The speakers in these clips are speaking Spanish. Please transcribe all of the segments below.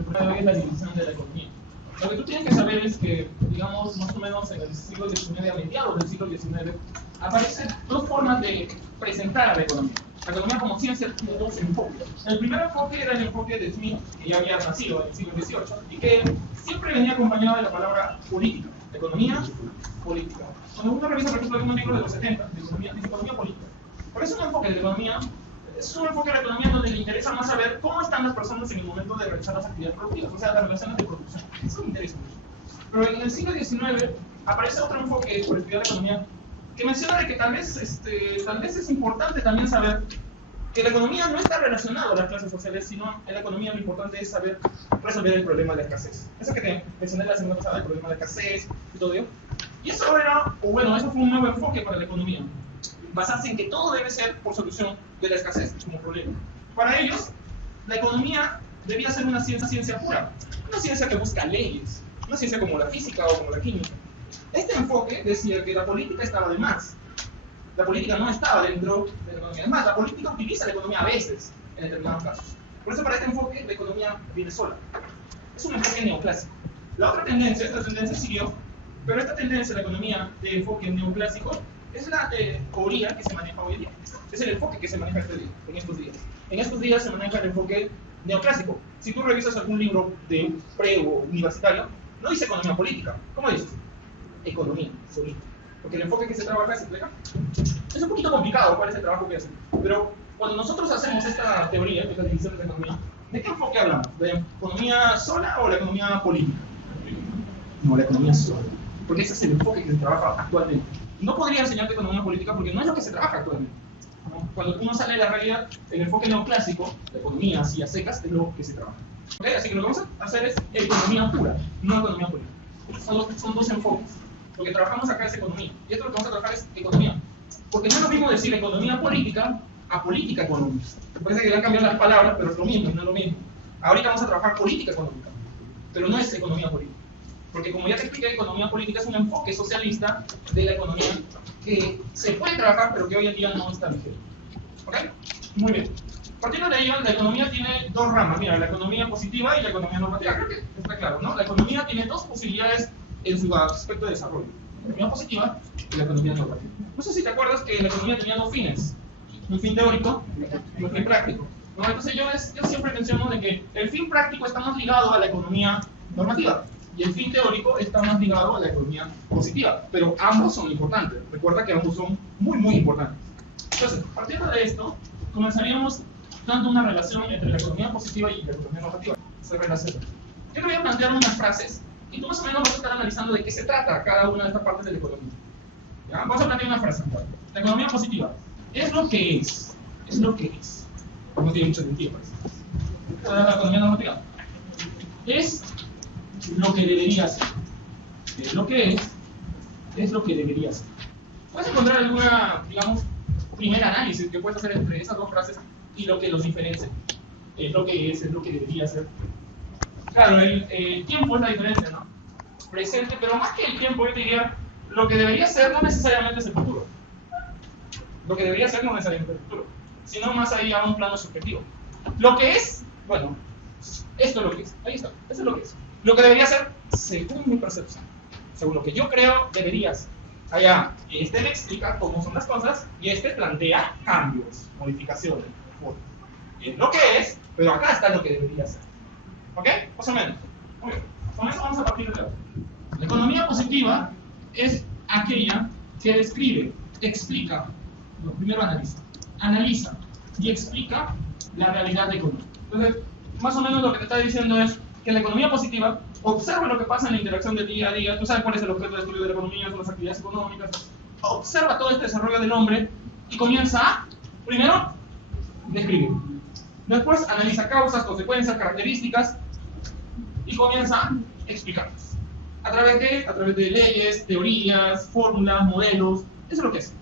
el problema de hoy es la división de la economía. Lo que tú tienes que saber es que, digamos, más o menos en el siglo XIX, a mediados del siglo XIX, aparecen dos formas de presentar a la economía. La economía como ciencia tiene dos enfoques. El primer enfoque era el enfoque de Smith, que ya había nacido en el siglo XVIII, y que siempre venía acompañado de la palabra política. Economía, política. Cuando uno revisa, por ejemplo, algunos libros de los 70, de economía, dice economía política. Pero es un enfoque de la economía, es un enfoque de la economía donde le interesa más saber cómo están las personas en el momento de realizar las actividades productivas, o sea, las relaciones de producción. Eso me interesa mucho. Pero en el siglo XIX aparece otro enfoque por estudiar la economía que menciona de que tal vez es importante también saber que la economía no está relacionada a las clases sociales, sino en la economía lo importante es saber resolver el problema de la escasez. Eso que te mencioné la semana pasada, el problema de la escasez y todo ello. Y eso era, o bueno, eso fue un nuevo enfoque para la economía, basarse en que todo debe ser por solución de la escasez como problema. Para ellos, la economía debía ser una ciencia pura, una ciencia que busca leyes, una ciencia como la física o como la química. Este enfoque decía que la política estaba de más. La política no estaba dentro de la economía. Además, la política utiliza la economía a veces, en determinados casos. Por eso para este enfoque, la economía viene sola. Es un enfoque neoclásico. La otra tendencia, esta tendencia siguió, pero esta tendencia de la economía de enfoque neoclásico es la teoría que se maneja hoy en día. Es el enfoque que se maneja en estos días. En estos días se maneja el enfoque neoclásico. Si tú revisas algún libro de pre o universitario, no dice economía política. ¿Cómo dices? Economía, solito. Porque el enfoque que se trabaja es un poquito complicado cuál es el trabajo que hacen. Pero cuando nosotros hacemos esta teoría, que es la división de la economía, ¿de qué enfoque hablamos? ¿De economía sola o la economía política? No, la economía sola. Porque ese es el enfoque que se trabaja actualmente. No podría enseñarte economía política porque no es lo que se trabaja actualmente. Cuando uno sale de la realidad, el enfoque neoclásico, la economía así a secas, es lo que se trabaja. ¿Okay? Así que lo que vamos a hacer es economía pura, no economía política. Son dos enfoques. Lo que trabajamos acá es economía. Y esto lo que vamos a trabajar es economía. Porque no es lo mismo decir economía política a política económica. Parece que le han cambiado las palabras, pero es lo mismo, no es lo mismo. Ahorita vamos a trabajar política económica, pero no es economía política. Porque como ya te expliqué, economía política es un enfoque socialista de la economía que se puede trabajar, pero que hoy en día no está vigente. ¿Ok? Muy bien. Partiendo de ello, la economía tiene dos ramas. Mira, la economía positiva y la economía normativa. Creo que está claro, ¿no? La economía tiene dos posibilidades en su aspecto de desarrollo. La economía positiva y la economía normativa. No sé si te acuerdas que la economía tenía dos fines. Un fin teórico y un fin práctico. ¿No? Entonces yo siempre menciono de que el fin práctico está más ligado a la economía normativa y el fin teórico está más ligado a la economía positiva. Pero ambos son importantes. Recuerda que ambos son muy, muy importantes. Entonces, partiendo de esto, comenzaríamos dando una relación entre la economía positiva y la economía normativa. Esa relación. Yo te voy a plantear unas frases y tú más o menos vas a estar analizando de qué se trata cada una de estas partes de la economía. ¿Ya? Vamos a plantear una frase. La economía positiva es lo que es. Es lo que es. No tiene mucho sentido, parece. La economía normativa es lo que debería ser. Es lo que es lo que debería ser. Puedes encontrar alguna, digamos, primer análisis que puedes hacer entre esas dos frases y lo que los diferencia. Es lo que es lo que debería ser. Claro, el tiempo es la diferencia, ¿no? Presente, pero más que el tiempo, yo te diría, lo que debería ser no necesariamente es el futuro. Lo que debería ser no necesariamente es el futuro, sino más ahí a un plano subjetivo. Lo que es, bueno, esto es lo que es, ahí está, eso es lo que es. Lo que debería ser, según mi percepción, según lo que yo creo, debería ser. Allá, este le explica cómo son las cosas y este plantea cambios, modificaciones. Es lo que es, pero acá está lo que debería ser. ¿Ok? Más o menos. Muy bien. Con eso vamos a partir de ahora. La economía positiva es aquella que describe, explica, no, primero analiza y explica la realidad económica. Entonces, más o menos lo que te está diciendo es que la economía positiva observa lo que pasa en la interacción del día a día. Tú sabes cuál es el objeto de estudio de la economía, son las actividades económicas. Observa todo este desarrollo del hombre y comienza a, primero, describir. Después analiza causas, consecuencias, características y comienza a explicarlas. ¿A través de qué? A través de leyes, teorías, fórmulas, modelos. Eso es lo que es.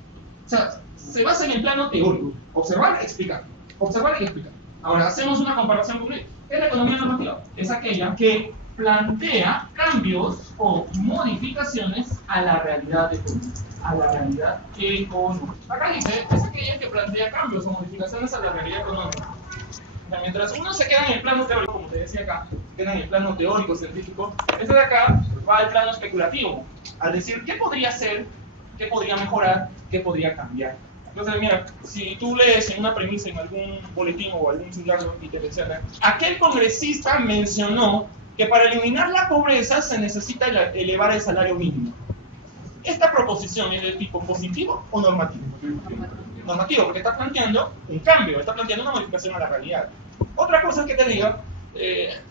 O sea, se basa en el plano teórico. Observar, explicar. Observar y explicar. Ahora, hacemos una comparación con ello. ¿Qué es la economía normativa? Es aquella que plantea cambios o modificaciones a la realidad económica. A la realidad económica. Acá dice, es aquella que plantea cambios o modificaciones a la realidad económica. O sea, mientras uno se queda en el plano teórico, como te decía acá, queda en el plano teórico, científico, este de acá va al plano especulativo, a decir qué podría ser, qué podría mejorar, qué podría cambiar. Entonces, mira, si tú lees en una premisa en algún boletín o algún simulacro y te menciona, aquel congresista mencionó que para eliminar la pobreza se necesita elevar el salario mínimo. ¿Esta proposición es de tipo positivo o normativo? Normativo, porque está planteando un cambio, está planteando una modificación a la realidad. Otra cosa que te digo,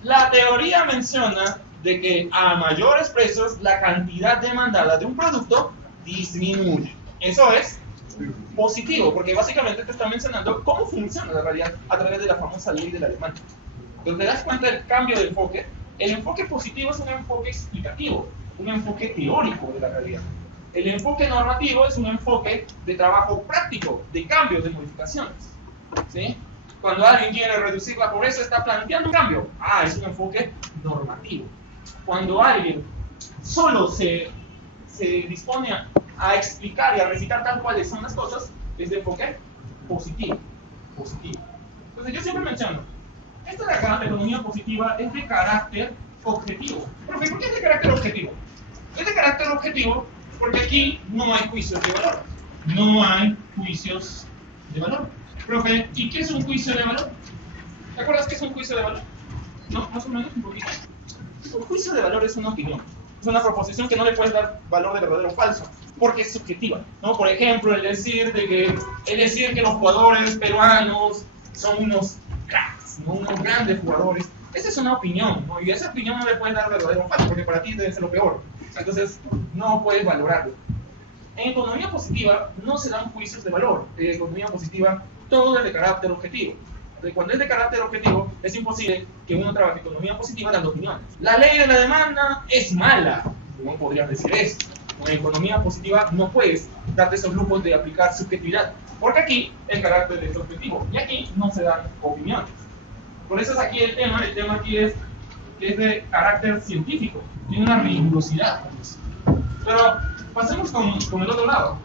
la teoría menciona de que a mayores precios la cantidad demandada de un producto disminuye. Eso es positivo, porque básicamente te está mencionando cómo funciona la realidad a través de la famosa ley de la demanda. Entonces te das cuenta del cambio de enfoque. El enfoque positivo es un enfoque explicativo, un enfoque teórico de la realidad. El enfoque normativo es un enfoque de trabajo práctico, de cambios, de modificaciones. ¿Sí? Cuando alguien quiere reducir la pobreza, está planteando un cambio. Es un enfoque normativo. Cuando alguien solo se dispone a explicar y a recitar tal cuales son las cosas, es de enfoque positivo. Entonces yo siempre menciono, esto de acá, la economía positiva, es de carácter objetivo. ¿Por qué es de carácter objetivo? Es de carácter objetivo porque aquí no hay juicios de valor. No hay juicios de valor. Profe, ¿y qué es un juicio de valor? ¿Te acuerdas qué es un juicio de valor? ¿No? Más o menos un poquito. Un juicio de valor es una opinión. Es una proposición que no le puedes dar valor de verdadero o falso, porque es subjetiva, ¿no? Por ejemplo, el decir que los jugadores peruanos son unos cracks, ¿no? Unos grandes jugadores. Esa es una opinión, ¿no? Y a esa opinión no le puedes dar verdadero o falso, porque para ti debe ser lo peor. Entonces, no puedes valorarlo. En economía positiva no se dan juicios de valor. En economía positiva todo es de carácter objetivo. Entonces, cuando es de carácter objetivo, es imposible que uno trabaje economía positiva dando opiniones. La ley de la demanda es mala. No podrías decir eso. En economía positiva no puedes darte esos lujos de aplicar subjetividad, porque aquí el carácter es objetivo y aquí no se dan opiniones. Por eso es aquí el tema aquí es que es de carácter científico, tiene una rigurosidad. Pero pasemos con el otro lado.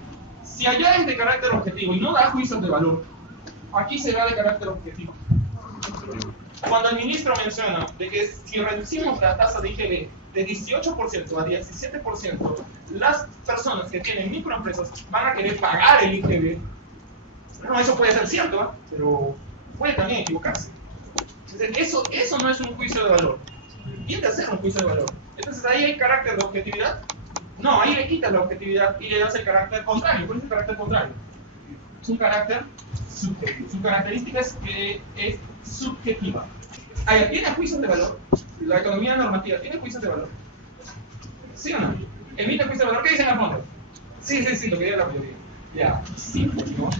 Si allá es de carácter objetivo y no da juicios de valor, aquí será de carácter objetivo. Cuando el ministro menciona de que si reducimos la tasa de IGB de 18% a 17%, las personas que tienen microempresas van a querer pagar el IGB. No, eso puede ser cierto, ¿eh? Pero puede también equivocarse. Entonces, eso no es un juicio de valor. Tiende a ser un juicio de valor. Entonces ahí hay carácter de objetividad. No, ahí le quitas la objetividad y le das el carácter contrario. ¿Cuál es el carácter contrario? Es un carácter subjetivo. Su característica es que es subjetiva. ¿Tiene juicios de valor? La economía normativa, ¿tiene juicios de valor? ¿Sí o no? ¿Emite juicios de valor? ¿Qué dicen al fondo? Sí, lo que diga la mayoría. Ya, sí, ¿no?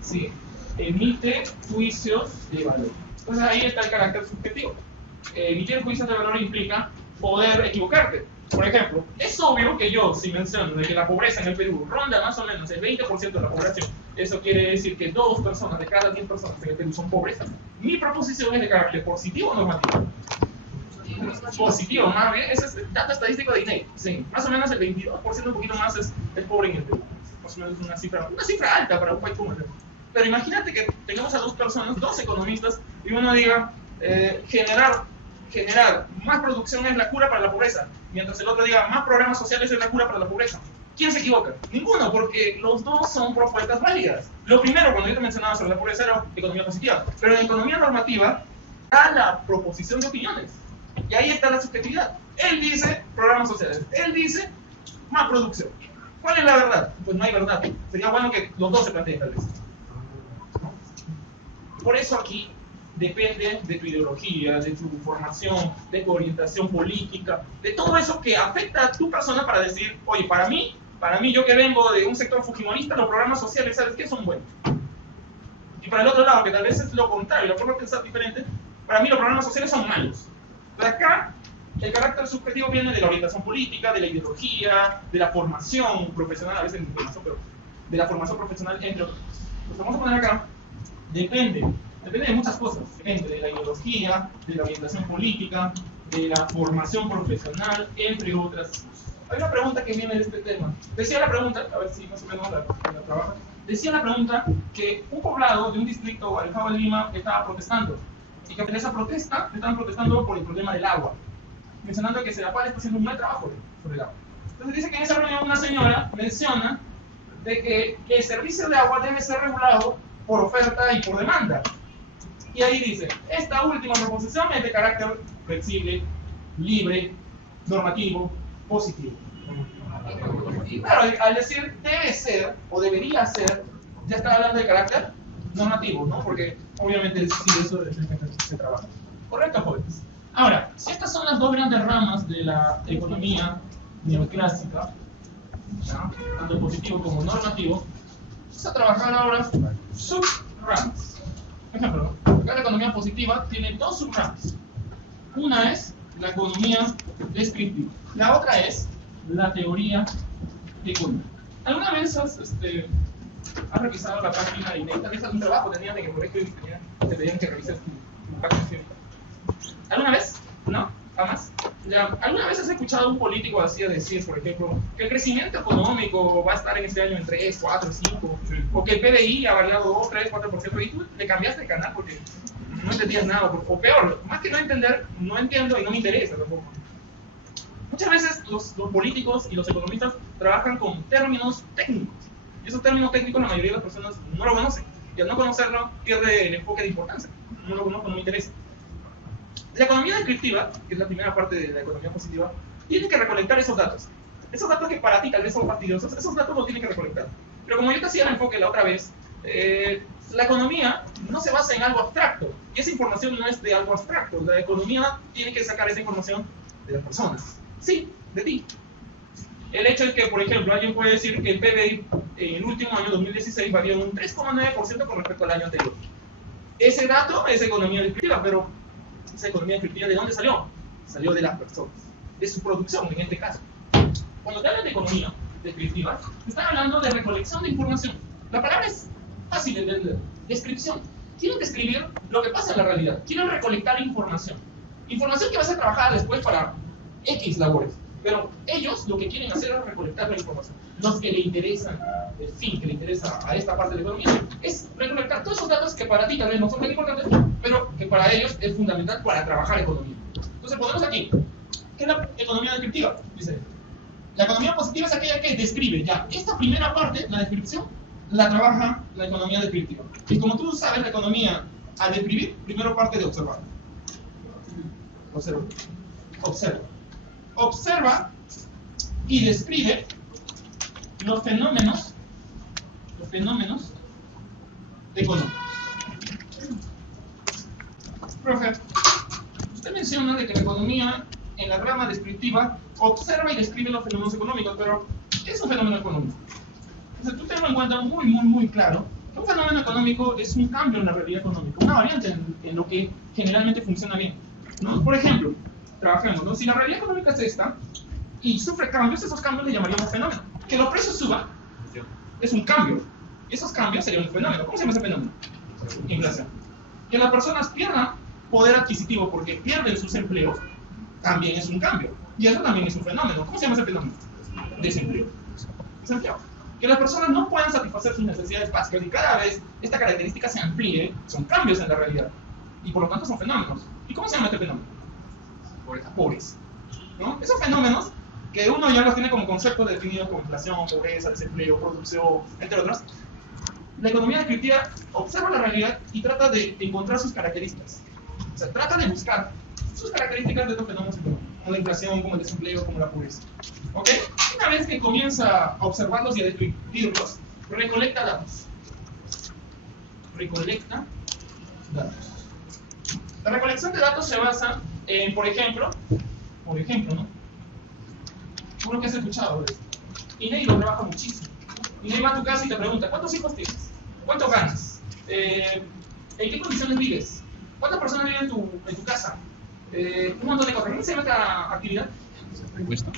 Sí, emite juicios de valor. Entonces ahí está el carácter subjetivo. Emitir juicios de valor implica poder equivocarte. Por ejemplo, es obvio que yo, si menciono de que la pobreza en el Perú ronda más o menos el 20% de la población, eso quiere decir que 2 personas de cada 10 personas en el Perú son pobres. Mi proposición es de carácter positivo o normativo. Positivo, más bien, ese es dato estadístico de INEI. Sí, más o menos el 22%, un poquito más, es pobre en el Perú. Más o menos una cifra alta para un país como el Perú. Pero imagínate que tengamos a 2 personas, 2 economistas, y uno diga, generar más producción es la cura para la pobreza, mientras el otro diga, más programas sociales es la cura para la pobreza. ¿Quién se equivoca? Ninguno, porque los dos son propuestas válidas. Lo primero, cuando yo te mencionaba sobre la pobreza, era economía positiva, pero en economía normativa está la proposición de opiniones, y ahí está la subjetividad. Él dice programas sociales, él dice más producción. ¿Cuál es la verdad? Pues no hay verdad. Sería bueno que los dos se planteen tal vez. Por eso aquí depende de tu ideología, de tu formación, de tu orientación política, de todo eso que afecta a tu persona para decir, oye, para mí yo que vengo de un sector fujimorista, los programas sociales, ¿sabes qué? Son buenos. Y para el otro lado, que tal vez es lo contrario, la forma de pensar diferente, para mí los programas sociales son malos. De acá, el carácter subjetivo viene de la orientación política, de la ideología, de la formación profesional, a veces de formación, pero de la formación profesional, entre otros. Pues vamos a poner acá, depende de muchas cosas. Depende de la ideología, de la orientación política, de la formación profesional, entre otras cosas. Hay una pregunta que viene de este tema. Decía la pregunta, a ver si más o menos la trabaja. Decía la pregunta que un poblado de un distrito alejado de Lima estaba protestando. y que en esa protesta estaban protestando por el problema del agua, mencionando que Sedapal está haciendo un mal trabajo sobre el agua. Entonces dice que en esa reunión una señora menciona de que el servicio de agua debe ser regulado por oferta y por demanda. Y ahí dice, esta última proposición es de carácter flexible, libre, normativo, positivo. Y claro, al decir debe ser o debería ser, ya está hablando de carácter normativo, ¿no? Porque obviamente sí, eso es el que se trabaja. ¿Correcto, jóvenes? Ahora, si estas son las dos grandes ramas de la economía neoclásica, ¿no? Tanto positivo como normativo, vamos a trabajar ahora subramas. Por ejemplo, la economía positiva tiene dos subramas. Una es la economía descriptiva, la otra es la teoría económica. ¿Alguna vez has revisado la página de INEI? Tal vez un trabajo tenían en el colegio y te pedían que revises tu página. ¿Alguna vez? ¿No? ¿Jamás? Ya, ¿alguna vez has escuchado a un político así decir, por ejemplo, que el crecimiento económico va a estar en este año en 3, 4, 5, o que el PBI ha variado 2, 3, 4%, y tú le cambiaste de canal porque no entendías nada, o peor, más que no entender, no entiendo y no me interesa tampoco? Muchas veces los políticos y los economistas trabajan con términos técnicos. Y esos términos técnicos la mayoría de las personas no lo conocen. Y al no conocerlo, pierde el enfoque de importancia. No lo conozco, no me interesa. La economía descriptiva, que es la primera parte de la economía positiva, tiene que recolectar esos datos. Esos datos que para ti tal vez son fastidiosos, esos datos los tiene que recolectar. Pero como yo te hacía el enfoque la otra vez, la economía no se basa en algo abstracto. Y esa información no es de algo abstracto. La economía tiene que sacar esa información de las personas. Sí, de ti. El hecho es que, por ejemplo, alguien puede decir que el PBI en el último año, 2016, varió un 3,9% con respecto al año anterior. Ese dato es economía descriptiva, pero esa economía descriptiva, ¿de dónde salió? Salió de las personas, de su producción en este caso. Cuando te hablan de economía descriptiva, te están hablando de recolección de información. La palabra es fácil de entender, descripción. Quieren describir lo que pasa en la realidad, quieren recolectar información. Información que va a ser trabajada después para X labores. Pero ellos lo que quieren hacer es recolectar la información. Los que le interesan, el fin que le interesa a esta parte de la economía, es recolectar todos esos datos que para ti tal vez no son tan importantes, pero que para ellos es fundamental para trabajar economía. Entonces ponemos aquí, ¿qué es la economía descriptiva? Dice, la economía positiva es aquella que describe, ya, esta primera parte, la descripción, la trabaja la economía descriptiva. Y como tú sabes, la economía, al describir, primero parte de observar. Observa y describe los fenómenos económicos. Profe, usted menciona de que la economía en la rama descriptiva observa y describe los fenómenos económicos, pero ¿qué es un fenómeno económico? Entonces tú tenlo en cuenta muy claro que un fenómeno económico es un cambio en la realidad económica, una variante en lo que generalmente funciona bien, ¿no? Por ejemplo, trabajemos, ¿no? Si la realidad económica es esta y sufre cambios, esos cambios le llamaríamos fenómeno. Que los precios suban es un cambio. Esos cambios serían un fenómeno. ¿Cómo se llama ese fenómeno? Inflación. Que las personas pierdan poder adquisitivo porque pierden sus empleos también es un cambio. Y eso también es un fenómeno. ¿Cómo se llama ese fenómeno? Desempleo. Desempleo. Que las personas no puedan satisfacer sus necesidades básicas y cada vez esta característica se amplíe, son cambios en la realidad. Y por lo tanto son fenómenos. ¿Y cómo se llama este fenómeno? Pobreza, ¿no? Esos fenómenos que uno ya los tiene como conceptos definidos como inflación, pobreza, desempleo, producción, entre otros. La economía descriptiva observa la realidad y trata de encontrar sus características. O sea, trata de buscar sus características de estos fenómenos económicos, como la inflación, como el desempleo, como la pobreza. ¿Ok? Una vez que comienza a observarlos y a describirlos, recolecta datos. La recolección de datos se basa en, por ejemplo, ¿no? Seguro que has escuchado de esto. INEI lo trabaja muchísimo. INEI va a tu casa y te pregunta, ¿cuántos hijos tienes? ¿Cuánto ganas? ¿En qué condiciones vives? ¿Cuántas personas viven en tu casa? Un montón de cosas. ¿Cómo se llama esta actividad? ¿Encuesta?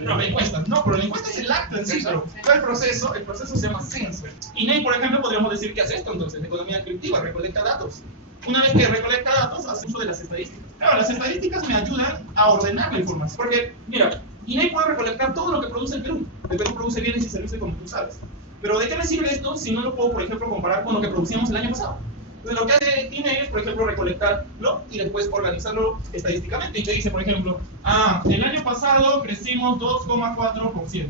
No, la encuesta. No, pero la encuesta es el acto en sí. Todo el proceso se llama censo. INEI, por ejemplo, podríamos decir que hace esto entonces, la economía descriptiva, recolecta datos. Una vez que recolecta datos, hace uso de las estadísticas. Claro, las estadísticas me ayudan a ordenar la información. Porque, mira, INEI puede recolectar todo lo que produce el Perú. El Perú produce bienes y servicios como tú sabes. Pero ¿de qué me sirve esto si no lo puedo, por ejemplo, comparar con lo que producíamos el año pasado? Entonces, lo que hace INE es, por ejemplo, recolectarlo y después organizarlo estadísticamente. Y te dice, por ejemplo, el año pasado crecimos 2,4%.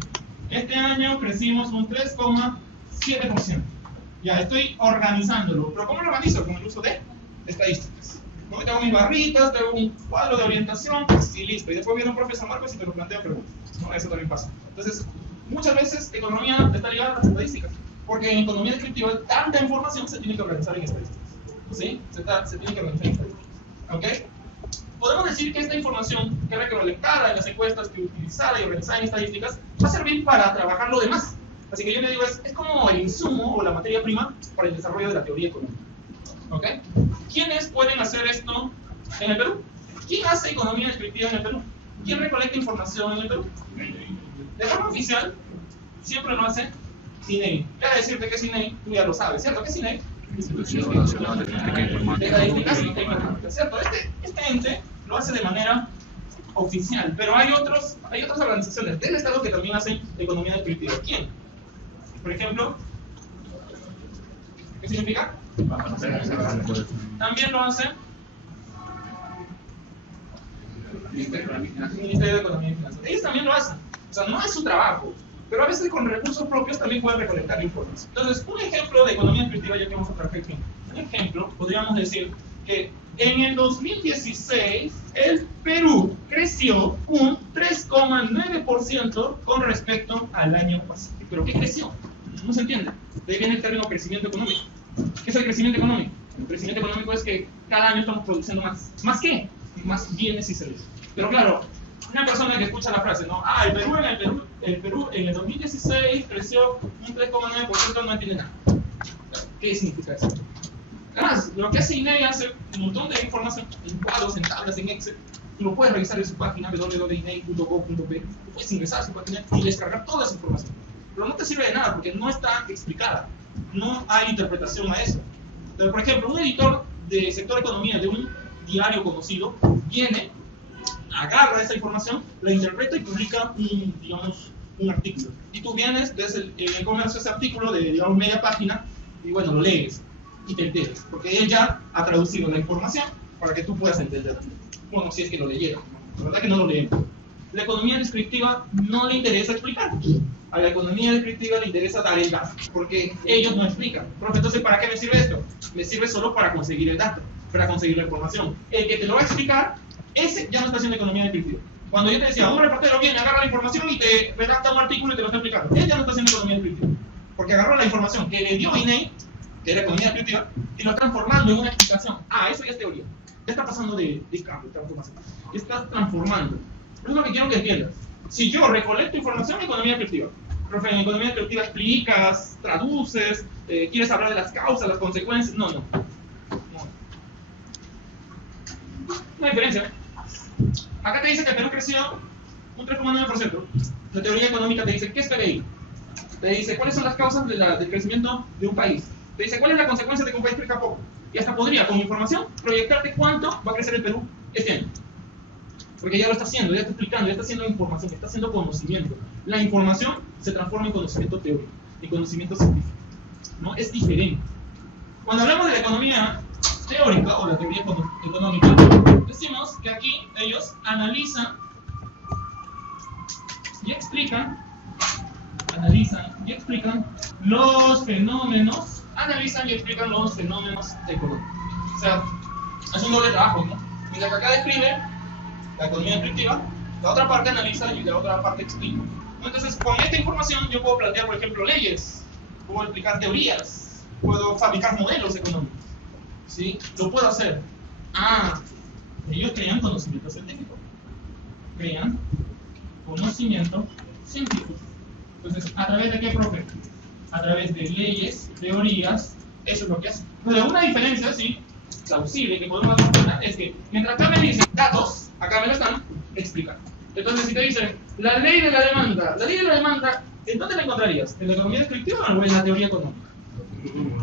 Este año crecimos un 3,7%. Ya estoy organizándolo. ¿Pero cómo lo organizo? Con el uso de estadísticas. ¿No? Tengo mis barritas, tengo un cuadro de orientación y listo. Y después viene un profesor Marcos y te lo plantea preguntas. ¿No? Eso también pasa. Entonces, muchas veces economía está ligada a las estadísticas. Porque en economía descriptiva tanta información se tiene que organizar en estadísticas. ¿Sí? Se tiene que organizar en estadísticas. ¿Ok? Podemos decir que esta información que recolectada en las encuestas, que utilizada y organizada en estadísticas, va a servir para trabajar lo demás. Así que yo le digo, es como el insumo o la materia prima para el desarrollo de la teoría económica. ¿Ok? ¿Quiénes pueden hacer esto en el Perú? ¿Quién hace economía descriptiva en el Perú? ¿Quién recolecta información en el Perú? De forma oficial, siempre lo hace INEI. Ya decirte que es INEI, tú ya lo sabes, ¿cierto? ¿Qué es INEI? Institución Nacional de Estadística Informática. Estadísticas y Tecnológica, ¿cierto? Este ente lo hace de manera oficial, pero hay otras organizaciones del Estado que también hacen economía descriptiva. ¿Quién? Por ejemplo, ¿qué significa? También lo hace el Ministerio de Economía y Finanzas. Ellos también lo hacen. O sea, no es su trabajo, pero a veces con recursos propios también pueden recolectar informes. Entonces, un ejemplo de economía descriptiva, ya que vamos a trabajar aquí. Un ejemplo, podríamos decir que en el 2016 el Perú creció un 3,9% con respecto al año pasado. ¿Pero qué creció? No se entiende. De ahí viene el término crecimiento económico. ¿Qué es el crecimiento económico? El crecimiento económico es que cada año estamos produciendo más. ¿Más qué? Más bienes y servicios. Pero claro, una persona que escucha la frase, ¿no? El Perú en el 2016 creció un 3,9%, no entiende nada. ¿Qué significa eso? Además, lo que hace INEI hace un montón de información en cuadros, en tablas, en Excel. Tú lo puedes revisar en su página www.inei.gov.p. Puedes ingresar a su página y descargar toda esa información. Pero no te sirve de nada porque no está explicada. No hay interpretación a eso. Pero, por ejemplo, un editor de sector economía de un diario conocido viene, agarra esa información, la interpreta y publica un artículo. Y tú vienes, ves en el comercio ese artículo de, digamos, media página y bueno, lo lees y te enteras. Porque él ya ha traducido la información para que tú puedas entender. Bueno, si es que lo leyeron. La verdad que no lo leemos. La economía descriptiva no le interesa explicar. A la economía descriptiva le interesa dar el dato, porque ellos no explican. Profe, entonces, ¿para qué me sirve esto? Me sirve solo para conseguir el dato, para conseguir la información. El que te lo va a explicar, ese ya no está haciendo economía descriptiva. Cuando yo te decía, un reportero viene, agarra la información y te redacta un artículo y te lo está explicando, él ya no está haciendo economía descriptiva. Porque agarró la información que le dio INEI, que era economía descriptiva, y lo está transformando en una explicación. Eso ya es teoría. Ya está pasando de cambio, transformación. Estás transformando. Eso es lo que quiero que entiendas. Si yo recolecto información en economía descriptiva, profe, en economía descriptiva explicas, traduces, quieres hablar de las causas, las consecuencias, no. No hay diferencia. Acá te dice que Perú creció un 3,9%. La teoría económica te dice, ¿qué es PBI? Te dice, ¿cuáles son las causas del crecimiento de un país? Te dice, ¿cuál es la consecuencia de que un país crezca poco? Y hasta podría, con información, proyectarte cuánto va a crecer el Perú este año. Porque ya lo está haciendo, ya está explicando, ya está haciendo información, está haciendo conocimiento. La información se transforma en conocimiento teórico, en conocimiento científico. ¿No? Es diferente. Cuando hablamos de la economía teórica o la teoría económica, decimos que aquí ellos analizan y explican los fenómenos, económicos. O sea, es un doble trabajo, ¿no? Mientras que acá describe la economía descriptiva, la otra parte analiza y la otra parte explica. Entonces, con esta información yo puedo plantear, por ejemplo, leyes, puedo explicar teorías, puedo fabricar modelos económicos. ¿Sí? Lo puedo hacer. Ellos crean conocimiento científico. Entonces, ¿a través de qué, profe? A través de leyes, teorías, eso es lo que hacen. Pero una diferencia, sí, plausible, que podemos mencionar, es que mientras acá me dicen datos, acá me lo están explicando. Entonces, si te dicen la ley de la demanda, ¿en dónde la encontrarías? ¿En la economía descriptiva o en la teoría económica?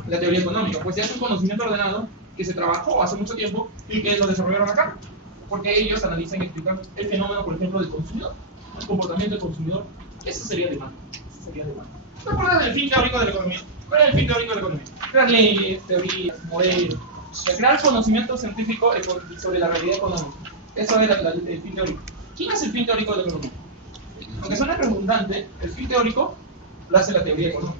La teoría económica, pues ya es un conocimiento ordenado que se trabajó hace mucho tiempo y que lo desarrollaron acá. Porque ellos analizan y explican el fenómeno, por ejemplo, del consumidor, el comportamiento del consumidor. Eso sería demanda. ¿Te acuerdas del fin teórico de la economía? ¿Cuál es el fin teórico de la economía? Crear leyes, teorías, modelos. De crear conocimiento científico sobre la realidad económica. Eso era el fin teórico. ¿Quién es el fin teórico de la economía? Aunque suena redundante, el fin teórico lo hace la teoría económica.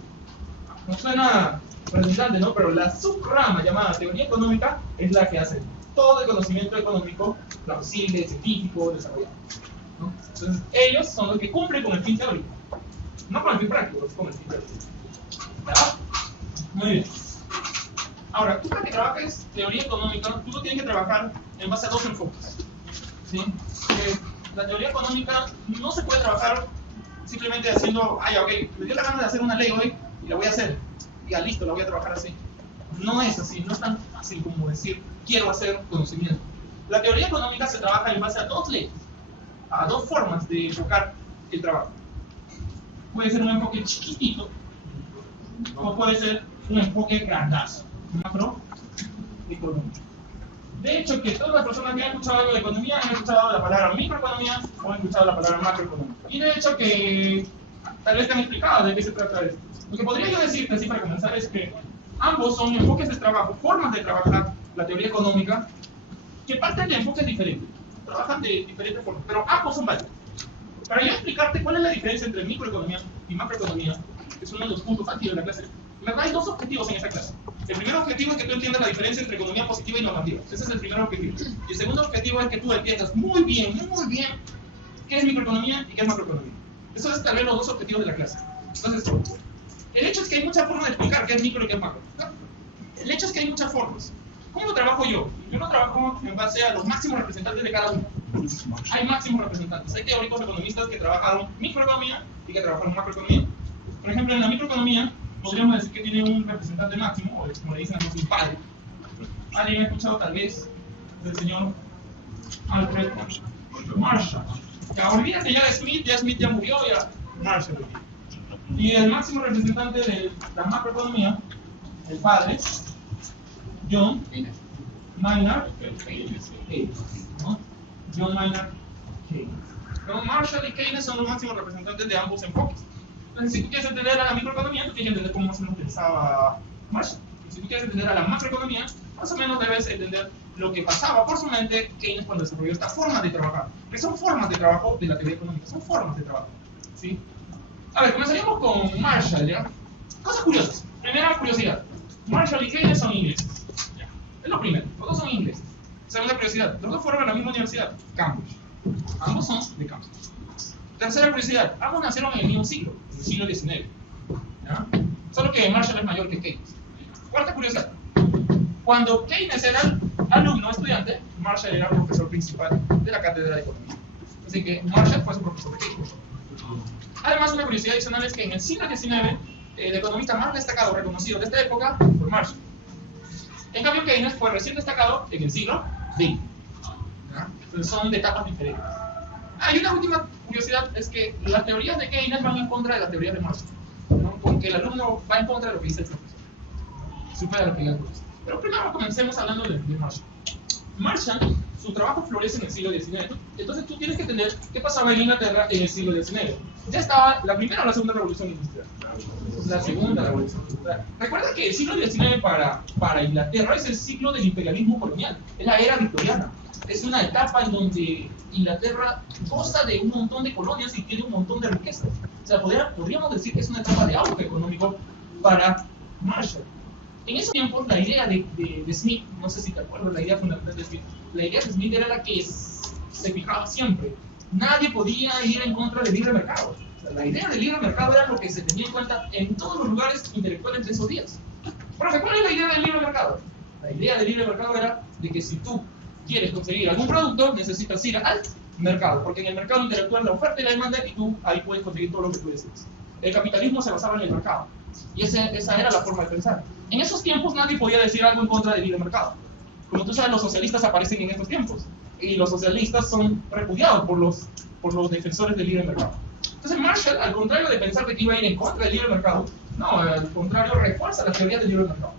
No suena redundante, ¿no? Pero la subrama llamada teoría económica es la que hace todo el conocimiento económico plausible, científico, desarrollado, ¿no? Entonces, ellos son los que cumplen con el fin teórico. No con el fin práctico, es con el fin teórico. ¿Verdad? Muy bien. Ahora, tú para que trabajes teoría económica, tú lo tienes que trabajar en base a dos enfoques. ¿Sí? La teoría económica no se puede trabajar simplemente haciendo, ok, me dio la gana de hacer una ley hoy y la voy a hacer. Ya, listo, la voy a trabajar así. No es así, no es tan fácil como decir, quiero hacer conocimiento. La teoría económica se trabaja en base a dos leyes, a dos formas de enfocar el trabajo. Puede ser un enfoque chiquitito, o puede ser un enfoque grandazo, macroeconómico. De hecho, que todas las personas que han escuchado algo de economía han escuchado la palabra microeconomía o han escuchado la palabra macroeconomía. Y de hecho que tal vez te han explicado de qué se trata esto. Lo que podría yo decirte así para comenzar es que ambos son enfoques de trabajo, formas de trabajar la teoría económica que parten de enfoques diferentes. Trabajan de diferentes formas, pero ambos son válidos. Para yo explicarte cuál es la diferencia entre microeconomía y macroeconomía, que es uno de los puntos activos de la clase, en verdad hay dos objetivos en esta clase. El primer objetivo es que tú entiendas la diferencia entre economía positiva y normativa. Ese es el primer objetivo. Y el segundo objetivo es que tú entiendas muy bien, qué es microeconomía y qué es macroeconomía. Eso es tal vez los dos objetivos de la clase. Entonces, el hecho es que hay muchas formas de explicar qué es micro y qué es macro. El hecho es que hay muchas formas. ¿Cómo lo trabajo yo? Yo lo trabajo en base a los máximos representantes de cada uno. Hay máximos representantes. Hay teóricos economistas que trabajaron microeconomía y que trabajaron macroeconomía. Por ejemplo, en la microeconomía podríamos decir que tiene un representante máximo, o como le dicen a nosotros, un padre. Alguien ha escuchado tal vez del señor Alfred Marshall. Ya olvídate ya de Smith ya murió, ya Marshall. Y el máximo representante de la macroeconomía, el padre, John Maynard Keynes, ¿no? John Maynard Keynes. Pero Marshall y Keynes son los máximos representantes de ambos enfoques. Entonces, si tú quieres entender a la microeconomía, tú tienes que entender cómo más o menos pensaba Marshall. Y si tú quieres entender a la macroeconomía, más o menos debes entender lo que pasaba por su mente Keynes cuando desarrolló esta forma de trabajar. Que son formas de trabajo de la teoría económica, son formas de trabajo, ¿sí? A ver, comenzaríamos con Marshall, ¿ya? Cosas curiosas. Primera curiosidad. Marshall y Keynes son ingleses. ¿Ya? Es lo primero. Los dos son ingleses. Segunda curiosidad. Los dos fueron a la misma universidad, Cambridge. Ambos son de Cambridge. Tercera curiosidad. Ambos nacieron en el mismo siglo, en el siglo XIX. ¿Ya? Solo que Marshall es mayor que Keynes. Cuarta curiosidad. Cuando Keynes era alumno, estudiante, Marshall era profesor principal de la cátedra de economía. Así que Marshall fue su profesor de Keynes. Además, una curiosidad adicional es que en el siglo XIX, el economista más destacado, reconocido de esta época, fue Marshall. En cambio, Keynes fue recién destacado en el siglo XX. Entonces son de etapas diferentes. Y una última curiosidad es que las teorías de Keynes van en contra de la teoría de Marshall, ¿no? Porque el alumno va en contra de lo que dice el profesor. Supera lo que diga el profesor. Pero primero comencemos hablando de Marshall. Marshall, su trabajo florece en el siglo XIX. Entonces tú tienes que entender qué pasaba en Inglaterra en el siglo XIX. Ya estaba la primera o la segunda revolución industrial. La segunda revolución industrial. Recuerda que el siglo XIX para Inglaterra es el siglo del imperialismo colonial. Es la era victoriana. Es una etapa en donde Inglaterra goza de un montón de colonias y tiene un montón de riquezas. O sea, podríamos decir que es una etapa de auge económico para Marshall. En esos tiempos, la idea de Smith, no sé si te acuerdas, la idea fundamental de Smith, la idea de Smith era la que se fijaba siempre. Nadie podía ir en contra del libre mercado. O sea, la idea del libre mercado era lo que se tenía en cuenta en todos los lugares intelectuales de esos días. Pero ¿cuál es la idea del libre mercado? La idea del libre mercado era de que si tú quieres conseguir algún producto, necesitas ir al mercado, porque en el mercado intelectual la oferta y la demanda y tú ahí puedes conseguir todo lo que tú deseas. El capitalismo se basaba en el mercado. Y esa era la forma de pensar. En esos tiempos nadie podía decir algo en contra del libre mercado. Como tú sabes, los socialistas aparecen en estos tiempos. Y los socialistas son repudiados por los defensores del libre mercado. Entonces Marshall, al contrario de pensar de que iba a ir en contra del libre mercado, no, al contrario, refuerza la teoría del libre mercado.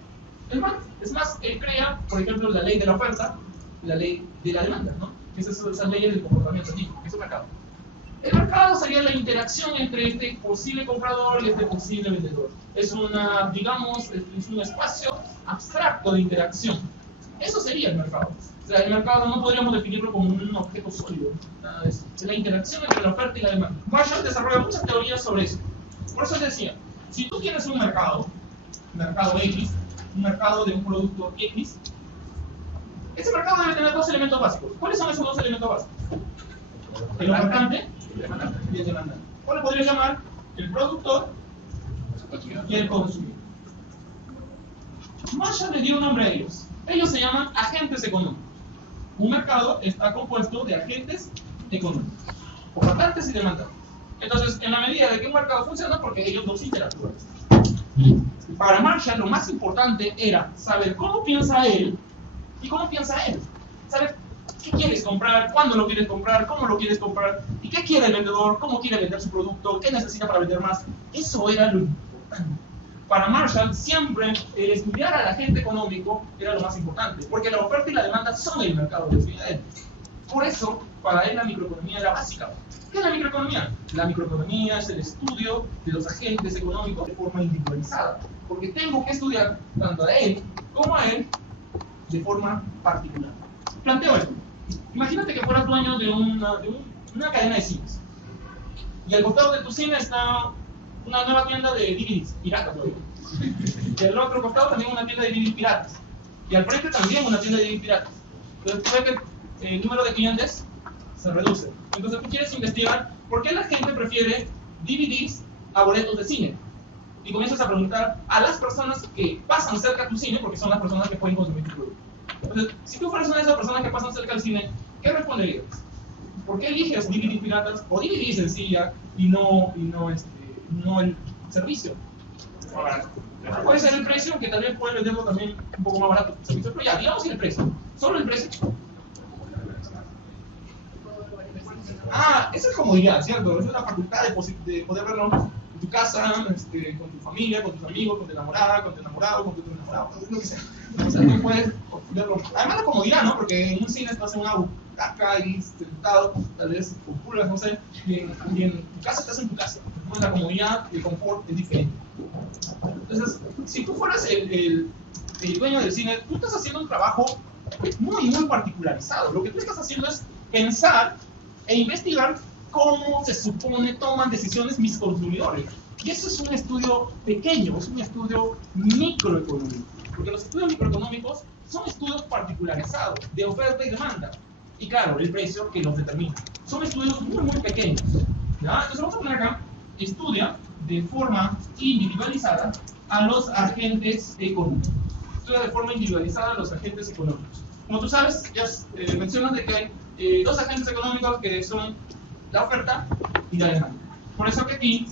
Es más, él crea, por ejemplo, la ley de la oferta, la ley de la demanda, ¿no? Esas leyes del comportamiento típico, es el mercado. El mercado sería la interacción entre este posible comprador y este posible vendedor. Es una, digamos, es un espacio abstracto de interacción. Eso sería el mercado. O sea, el mercado no podríamos definirlo como un objeto sólido, nada de eso. Es la interacción entre la oferta y la demanda. Marshall desarrolla muchas teorías sobre eso. Por eso decía, si tú tienes un mercado X, un mercado de un producto X, ese mercado debe tener dos elementos básicos. ¿Cuáles son esos dos elementos básicos? El ofertante y el demandante. ¿Cuál le podría llamar? El productor y el consumidor. Marshall le dio un nombre a ellos. Ellos se llaman agentes económicos. Un mercado está compuesto de agentes económicos, ofertantes y demandantes. Entonces, en la medida de que un mercado funciona, porque ellos dos interactúan. Para Marshall, lo más importante era saber cómo piensa él y cómo piensa él. Saber qué quieres comprar, cuándo lo quieres comprar, cómo lo quieres comprar, y qué quiere el vendedor, cómo quiere vender su producto, qué necesita para vender más. Eso era lo importante. Para Marshall, siempre el estudiar al agente económico era lo más importante, porque la oferta y la demanda son el mercado de él. Por eso, para él la microeconomía era básica. ¿Qué es la microeconomía? La microeconomía es el estudio de los agentes económicos de forma individualizada, porque tengo que estudiar tanto a él como a él de forma particular. Planteo esto. Imagínate que fueras dueño de una cadena de cines, y al costado de tu cine está una nueva tienda de DVDs, piratas todavía. Y al otro costado también una tienda de DVDs piratas. Y al frente también una tienda de DVDs piratas. Entonces tú ves que el número de clientes se reduce. Entonces tú quieres investigar por qué la gente prefiere DVDs a boletos de cine. Y comienzas a preguntar a las personas que pasan cerca a tu cine, porque son las personas que pueden consumir tu producto. Entonces, si tú fueras una de esas personas que pasan cerca al cine, ¿qué responderías? ¿Por qué eliges DVDs piratas o DVDs sencilla y no el servicio? Puede ser el precio, que tal vez puede venderlo también un poco más barato. Pero ya, digamos el precio. Solo el precio. Esa es comodidad, ¿cierto? Es una facultad de poder verlo en tu casa, con tu familia, con tus amigos, con tu enamorada, con tu enamorado, con tu enamorado, lo que sea. O sea, tú puedes verlo. Además la comodidad, ¿no? Porque en un cine estás en una butaca y sentado, tal vez con pulgas, no sé, y en tu casa estás en tu casa. La comodidad y el confort es diferente. Entonces, si tú fueras el dueño del cine, tú estás haciendo un trabajo muy particularizado. Lo que tú estás haciendo es pensar e investigar cómo se supone toman decisiones mis consumidores. Y eso es un estudio pequeño, es un estudio microeconómico. Porque los estudios microeconómicos son estudios particularizados de oferta y demanda. Y claro, el precio que los determina. Son estudios muy pequeños. ¿Ya? Entonces vamos a poner acá, estudia de forma individualizada a los agentes económicos. Estudia de forma individualizada a los agentes económicos. Como tú sabes, ya mencionan de que hay dos agentes económicos que son la oferta y la demanda. Por eso que aquí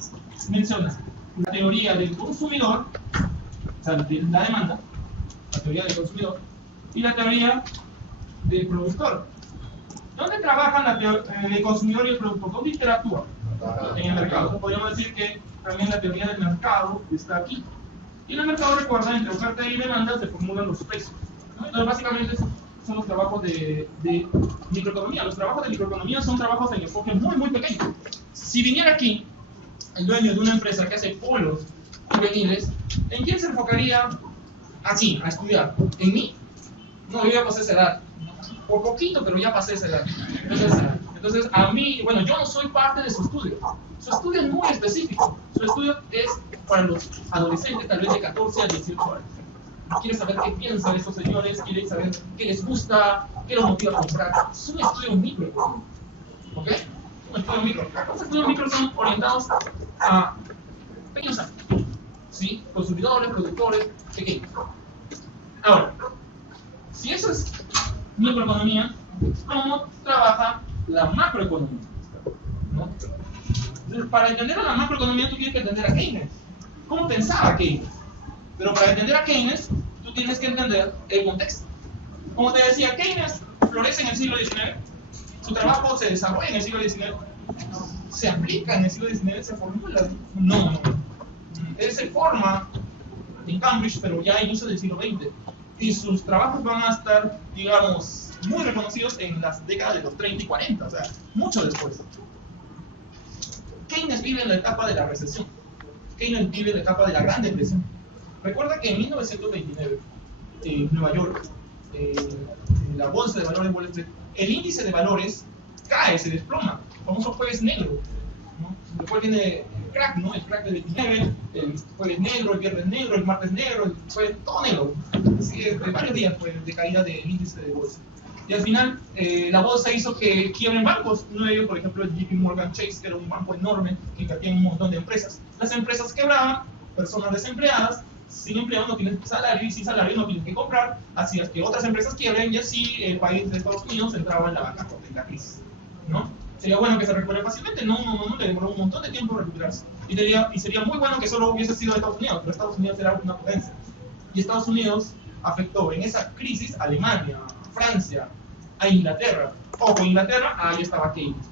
menciona la teoría del consumidor, o sea, la demanda, la teoría del consumidor, y la teoría del productor. ¿Dónde trabajan el consumidor y el productor? ¿Dónde interactúan? En el mercado. Podríamos decir que también la teoría del mercado está aquí. Y en el mercado, recuerda, entre oferta y demanda se formulan los precios. Entonces, básicamente, son los trabajos de microeconomía. Los trabajos de microeconomía son trabajos en enfoque muy pequeño. Si viniera aquí el dueño de una empresa que hace polos juveniles, ¿en quién se enfocaría así, a estudiar? ¿En mí? No, yo ya pasé esa edad. Por poquito, pero ya pasé esa edad. Entonces, a mí, bueno, yo no soy parte de su estudio. Su estudio es muy específico. Su estudio es para los adolescentes, tal vez de 14 a 18 años. Quiere saber qué piensan estos señores, quiere saber qué les gusta, qué los motiva a comprar. Es un estudio micro. ¿Ok? Un estudio micro. Los estudios micro son orientados a pequeños actores, ¿sí? Consumidores, productores, pequeños. Ahora, si eso es microeconomía, ¿cómo trabaja la macroeconomía? ¿No? Entonces, para entender a la macroeconomía tú tienes que entender a Keynes. ¿Cómo pensaba Keynes? Pero para entender a Keynes, tú tienes que entender el contexto. Como te decía, Keynes florece en el siglo XIX, su trabajo se desarrolla en el siglo XIX, se aplica en el siglo XIX, se formula. No. Él se forma en Cambridge, pero ya a inicios del siglo XX. Y sus trabajos van a estar, digamos, muy reconocidos en las décadas de los 30 y 40, o sea, mucho después. Keynes vive en la etapa de la recesión. Keynes vive en la etapa de la Gran Depresión. Recuerda que en 1929, en Nueva York, la bolsa de valores Wall Street, el índice de valores cae, se desploma, el famoso jueves negro, ¿no? Después viene el crack, ¿no? El crack del 29, el jueves negro, el viernes negro, el martes negro, el jueves todo negro. Así que varios días pues, de caída del índice de bolsa. Y al final, la bolsa hizo que quiebren bancos. Uno de ellos, por ejemplo, el JP Morgan Chase, que era un banco enorme que invertía en un montón de empresas. Las empresas quebraban, personas desempleadas, sin empleo no tienen salario y sin salario no tienen que comprar, hacía que otras empresas quiebren y así el país de Estados Unidos entraba en la bancarrota, en la crisis, ¿no? Sería bueno que se recupere fácilmente, no, le demoró un montón de tiempo recuperarse. Y sería muy bueno que solo hubiese sido Estados Unidos, pero Estados Unidos era una potencia. Y Estados Unidos afectó en esa crisis a Alemania, a Francia, a Inglaterra. Ojo, Inglaterra, ahí estaba Keynes.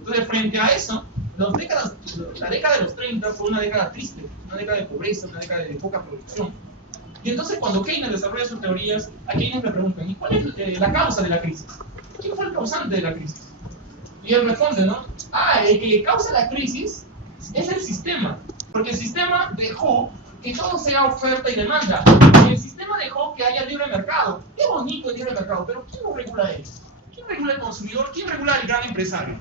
Entonces, frente a eso, la década de los 30 fue una década triste, una década de pobreza, una década de poca producción. Y entonces cuando Keynes desarrolla sus teorías, a Keynes le preguntan, ¿y cuál es la causa de la crisis? ¿Quién fue el causante de la crisis? Y él responde, ¿no? El que causa la crisis es el sistema, porque el sistema dejó que todo sea oferta y demanda. El sistema dejó que haya libre mercado. Qué bonito el libre mercado, pero ¿quién lo regula él? ¿Quién regula el consumidor? ¿Quién regula el gran empresario?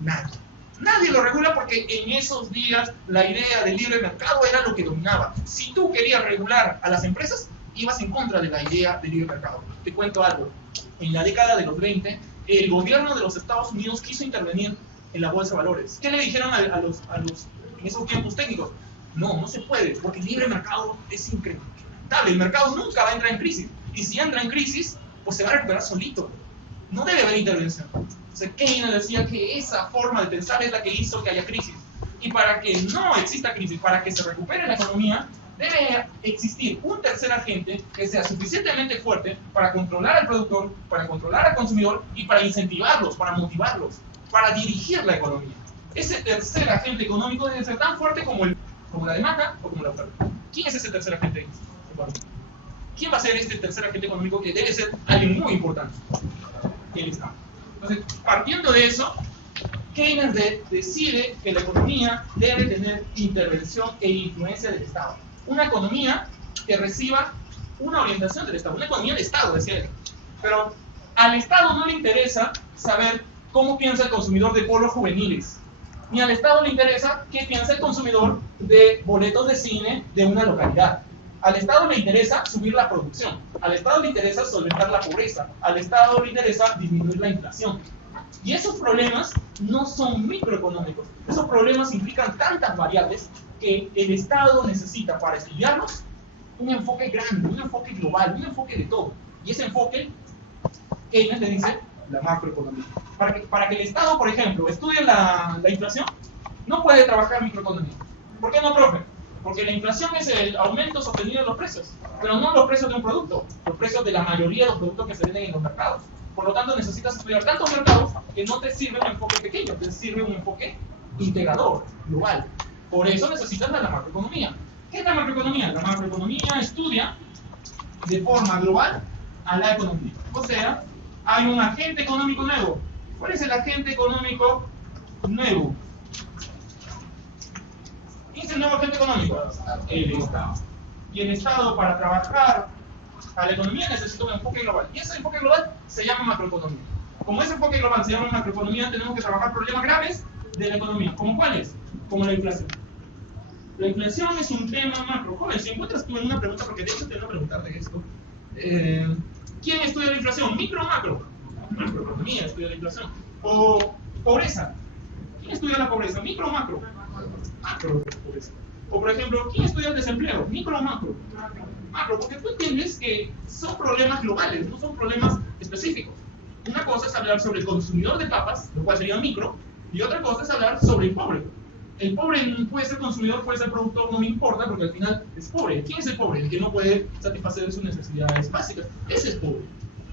Nadie. Nadie lo regula porque en esos días la idea del libre mercado era lo que dominaba. Si tú querías regular a las empresas, ibas en contra de la idea del libre mercado. Te cuento algo. En la década de los 20, el gobierno de los Estados Unidos quiso intervenir en la bolsa de valores. ¿Qué le dijeron a los en esos tiempos técnicos? No se puede, porque el libre mercado es increíble. El mercado nunca va a entrar en crisis. Y si entra en crisis, pues se va a recuperar solito. No debe haber intervención. Entonces Keynes decía que esa forma de pensar es la que hizo que haya crisis. Y para que no exista crisis, para que se recupere la economía, debe existir un tercer agente que sea suficientemente fuerte para controlar al productor, para controlar al consumidor y para incentivarlos, para motivarlos, para dirigir la economía. Ese tercer agente económico debe ser tan fuerte como la demanda o como la oferta. ¿Quién es ese tercer agente económico? ¿Quién va a ser este tercer agente económico que debe ser alguien muy importante? El Estado. Entonces, partiendo de eso, Keynes decide que la economía debe tener intervención e influencia del Estado. Una economía que reciba una orientación del Estado, una economía de Estado, decía él. Pero al Estado no le interesa saber cómo piensa el consumidor de polos juveniles, ni al Estado le interesa qué piensa el consumidor de boletos de cine de una localidad. Al Estado le interesa subir la producción, al Estado le interesa solventar la pobreza, al Estado le interesa disminuir la inflación. Y esos problemas no son microeconómicos, esos problemas implican tantas variables que el Estado necesita para estudiarlos un enfoque grande, un enfoque global, un enfoque de todo. Y ese enfoque, Keynes le dice, la macroeconomía. Para que el Estado, por ejemplo, estudie la inflación, no puede trabajar microeconomía. ¿Por qué no, profe? Porque la inflación es el aumento sostenido de los precios, pero no los precios de un producto, los precios de la mayoría de los productos que se venden en los mercados. Por lo tanto, necesitas estudiar tantos mercados que no te sirve un enfoque pequeño, te sirve un enfoque integrador, global. Por eso necesitas la macroeconomía. ¿Qué es la macroeconomía? La macroeconomía estudia de forma global a la economía. O sea, hay un agente económico nuevo. ¿Cuál es el agente económico nuevo? ¿Quién es el nuevo agente económico? El Estado. Y el Estado, para trabajar a la economía, necesita un enfoque global. Y ese enfoque global se llama macroeconomía. Como ese enfoque global se llama macroeconomía, tenemos que trabajar problemas graves de la economía. ¿Cómo cuáles? Como la inflación. La inflación es un tema macro. Joven, si encuentras tú en una pregunta, porque de hecho te voy a preguntar de esto. ¿Quién estudia la inflación? ¿Micro o macro? Macroeconomía estudia la inflación. O pobreza. ¿Quién estudia la pobreza? ¿Micro o macro? Macro pobreza. O por ejemplo, ¿quién estudia el desempleo? ¿Micro o macro? Macro, porque tú entiendes que son problemas globales, no son problemas específicos. Una cosa es hablar sobre el consumidor de papas, lo cual sería micro, y otra cosa es hablar sobre el pobre. El pobre puede ser consumidor, puede ser productor, no me importa, porque al final es pobre. ¿Quién es el pobre? El que no puede satisfacer sus necesidades básicas. Ese es pobre.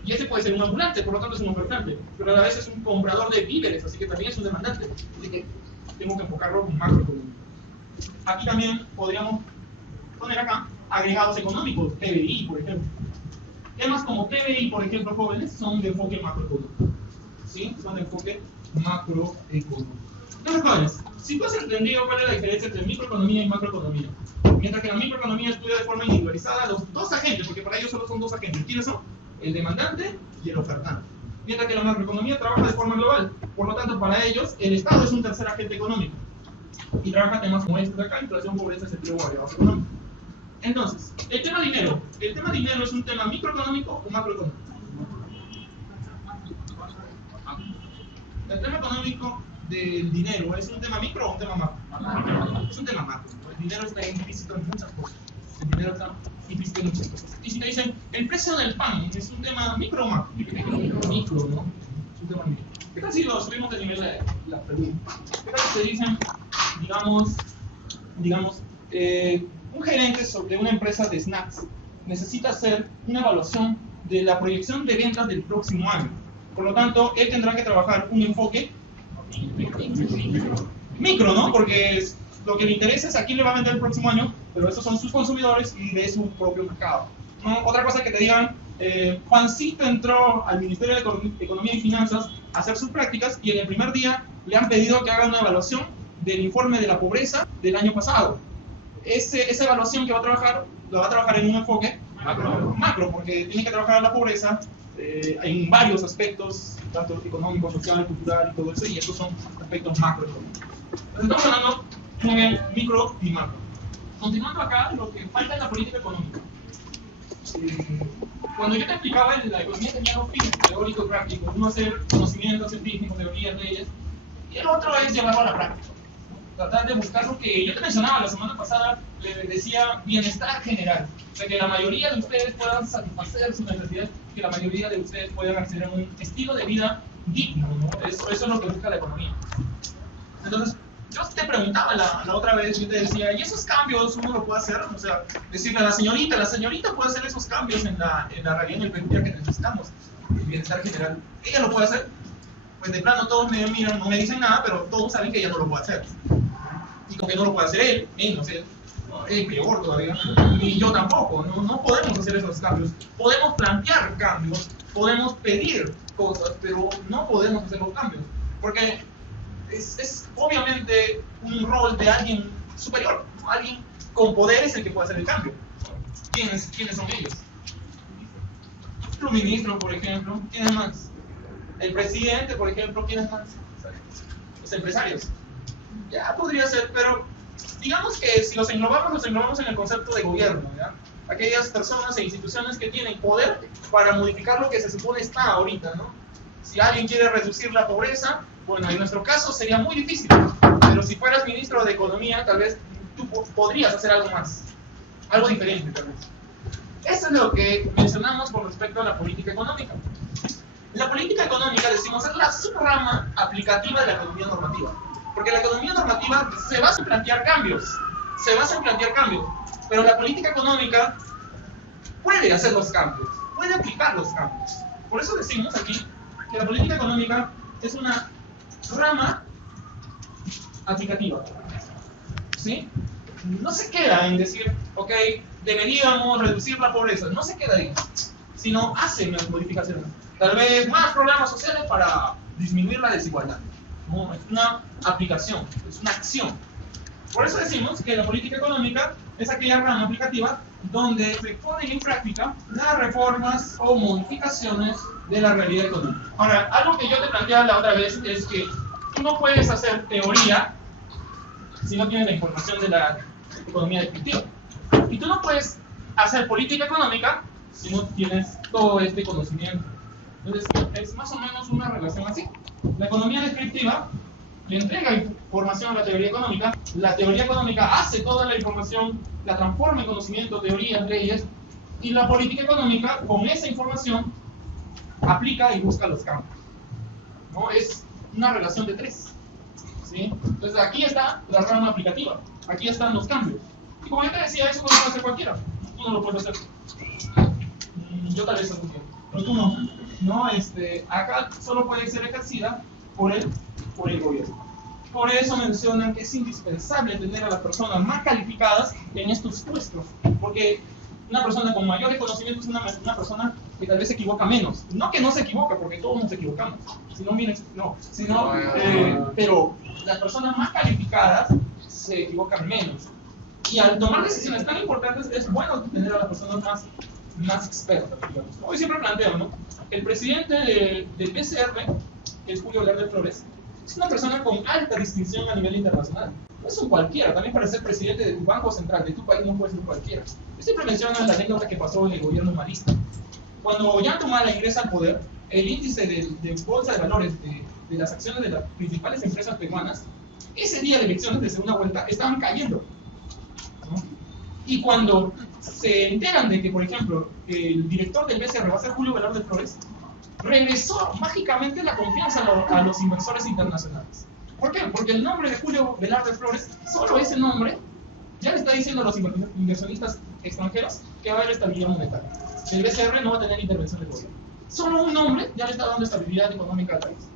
Y ese puede ser un ambulante, por lo tanto es un ofertante, pero a la vez es un comprador de víveres, así que también es un demandante. Así que tengo que enfocarlo en macroeconomía. Aquí también podríamos poner acá agregados económicos, PBI, por ejemplo. Temas como PBI, por ejemplo, jóvenes, son de enfoque macroeconómico. ¿Sí? Son de enfoque macroeconómico. Entonces, jóvenes, si tú has entendido cuál es la diferencia entre microeconomía y macroeconomía, mientras que la microeconomía estudia de forma individualizada los dos agentes, porque para ellos solo son dos agentes. ¿Quiénes son? el demandante y el ofertante. Mientras que la macroeconomía trabaja de forma global. Por lo tanto, para ellos, el Estado es un tercer agente económico. Y trabaja temas como estos de acá: inflación, pobreza, desempleo, agregado económico. Entonces, el tema dinero. ¿El tema dinero es un tema microeconómico o macroeconómico? El tema económico del dinero, ¿es un tema micro o un tema macro? Es un tema macro. El dinero está implícito en muchas cosas. El dinero está implícito en muchas cosas. Y si te dicen, el precio del pan, ¿es un tema micro o macro? Micro, ¿no? Es un tema micro. ¿Qué tal si lo subimos de nivel de la pregunta? ¿Qué tal si te dicen, digamos, un gerente de una empresa de snacks necesita hacer una evaluación de la proyección de ventas del próximo año? Por lo tanto, él tendrá que trabajar un enfoque micro, ¿no? Porque lo que le interesa es a quién le va a vender el próximo año, pero esos son sus consumidores y de su propio mercado, ¿no? Otra cosa que te digan, Juancito entró al Ministerio de Economía y Finanzas a hacer sus prácticas y en el primer día le han pedido que haga una evaluación del informe de la pobreza del año pasado. Esa evaluación que va a trabajar en un enfoque macro, porque tiene que trabajar la pobreza en varios aspectos, tanto económico, social, cultural y todo eso, y esos son aspectos macroeconómicos. Estamos hablando muy bien micro y macro. Continuando acá, lo que falta en la política económica. Cuando yo te explicaba, la economía tenía dos fines, teórico y práctico: uno hacer conocimientos científicos, teorías, leyes, y el otro es llevarlo a la práctica. Tratar de buscar lo que yo te mencionaba la semana pasada, le decía bienestar general. O sea, que la mayoría de ustedes puedan satisfacer sus necesidades, que la mayoría de ustedes puedan acceder a un estilo de vida digno, ¿no? Eso es lo que busca la economía. Entonces, yo te preguntaba la otra vez, yo te decía, ¿y esos cambios uno lo puede hacer? O sea, decirle a la señorita puede hacer esos cambios en la realidad, en el Perú, ya que necesitamos el bienestar general. ¿Ella lo puede hacer? Pues de plano todos me miran, no me dicen nada, pero todos saben que ella no lo puede hacer. Y como que no lo puede hacer él, menos él, peor todavía, y yo tampoco. No podemos hacer esos cambios. Podemos plantear cambios, podemos pedir cosas, pero no podemos hacer los cambios, porque es obviamente un rol de alguien superior, alguien con poder es el que puede hacer el cambio. ¿Quiénes son ellos? Los ministros, por ejemplo. ¿Quiénes más? El presidente, por ejemplo. ¿Quiénes más? Los empresarios. Ya podría ser, pero digamos que si los englobamos en el concepto de gobierno, ¿ya? Aquellas personas e instituciones que tienen poder para modificar lo que se supone está ahorita, ¿no? Si alguien quiere reducir la pobreza, bueno, en nuestro caso sería muy difícil, pero si fueras ministro de Economía, tal vez tú podrías hacer algo más, algo diferente, tal vez. Eso es lo que mencionamos con respecto a la política económica. La política económica, decimos, es la subrama aplicativa de la economía normativa. Porque la economía normativa se basa en plantear cambios, pero la política económica puede hacer los cambios, puede aplicar los cambios. Por eso decimos aquí que la política económica es una rama aplicativa, ¿sí? No se queda en decir, ok, deberíamos reducir la pobreza, no se queda ahí, sino hace modificaciones. Tal vez más programas sociales para disminuir la desigualdad. No, es una aplicación, es una acción. Por eso decimos que la política económica es aquella rama aplicativa donde se ponen en práctica las reformas o modificaciones de la realidad económica. Ahora, algo que yo te planteaba la otra vez es que tú no puedes hacer teoría si no tienes la información de la economía descriptiva. Y tú no puedes hacer política económica si no tienes todo este conocimiento. Entonces, es más o menos una relación así. La economía descriptiva le entrega información a la teoría económica hace toda la información, la transforma en conocimiento, teorías, leyes, y la política económica, con esa información, aplica y busca los cambios, ¿no? Es una relación de tres, ¿sí? Entonces, aquí está la rama aplicativa, aquí están los cambios. Y como yo te decía, eso no lo puede hacer cualquiera, tú no lo puedes hacer. Yo tal vez algún tiempo, pero tú no. No, acá solo puede ser ejercida por el gobierno. Por eso mencionan que es indispensable tener a las personas más calificadas en estos puestos, porque una persona con mayores conocimientos es una persona que tal vez se equivoca menos. No que no se equivoca, porque todos nos equivocamos. Pero las personas más calificadas se equivocan menos. Y al tomar decisiones tan importantes es bueno tener a las personas más expertas, digamos. Hoy siempre planteo, ¿no? El presidente del BCR, que es Julio Velarde Flores, es una persona con alta distinción a nivel internacional. No es un cualquiera, también para ser presidente de tu banco central, de tu país, no puede ser cualquiera. Yo siempre menciono la anécdota que pasó en el gobierno humanista. Cuando Ollanta Humala ingresa al poder, el índice de bolsa de valores de las acciones de las principales empresas peruanas, ese día de elecciones de segunda vuelta, estaban cayendo, ¿no? Y cuando se enteran de que, por ejemplo, el director del BCR va a ser Julio Velarde Flores, regresó mágicamente la confianza a los inversores internacionales. ¿Por qué? Porque el nombre de Julio Velarde Flores, solo ese nombre, ya le está diciendo a los inversionistas extranjeros que va a haber estabilidad monetaria. El BCR no va a tener intervención del gobierno. Solo un nombre ya le está dando estabilidad económica al país.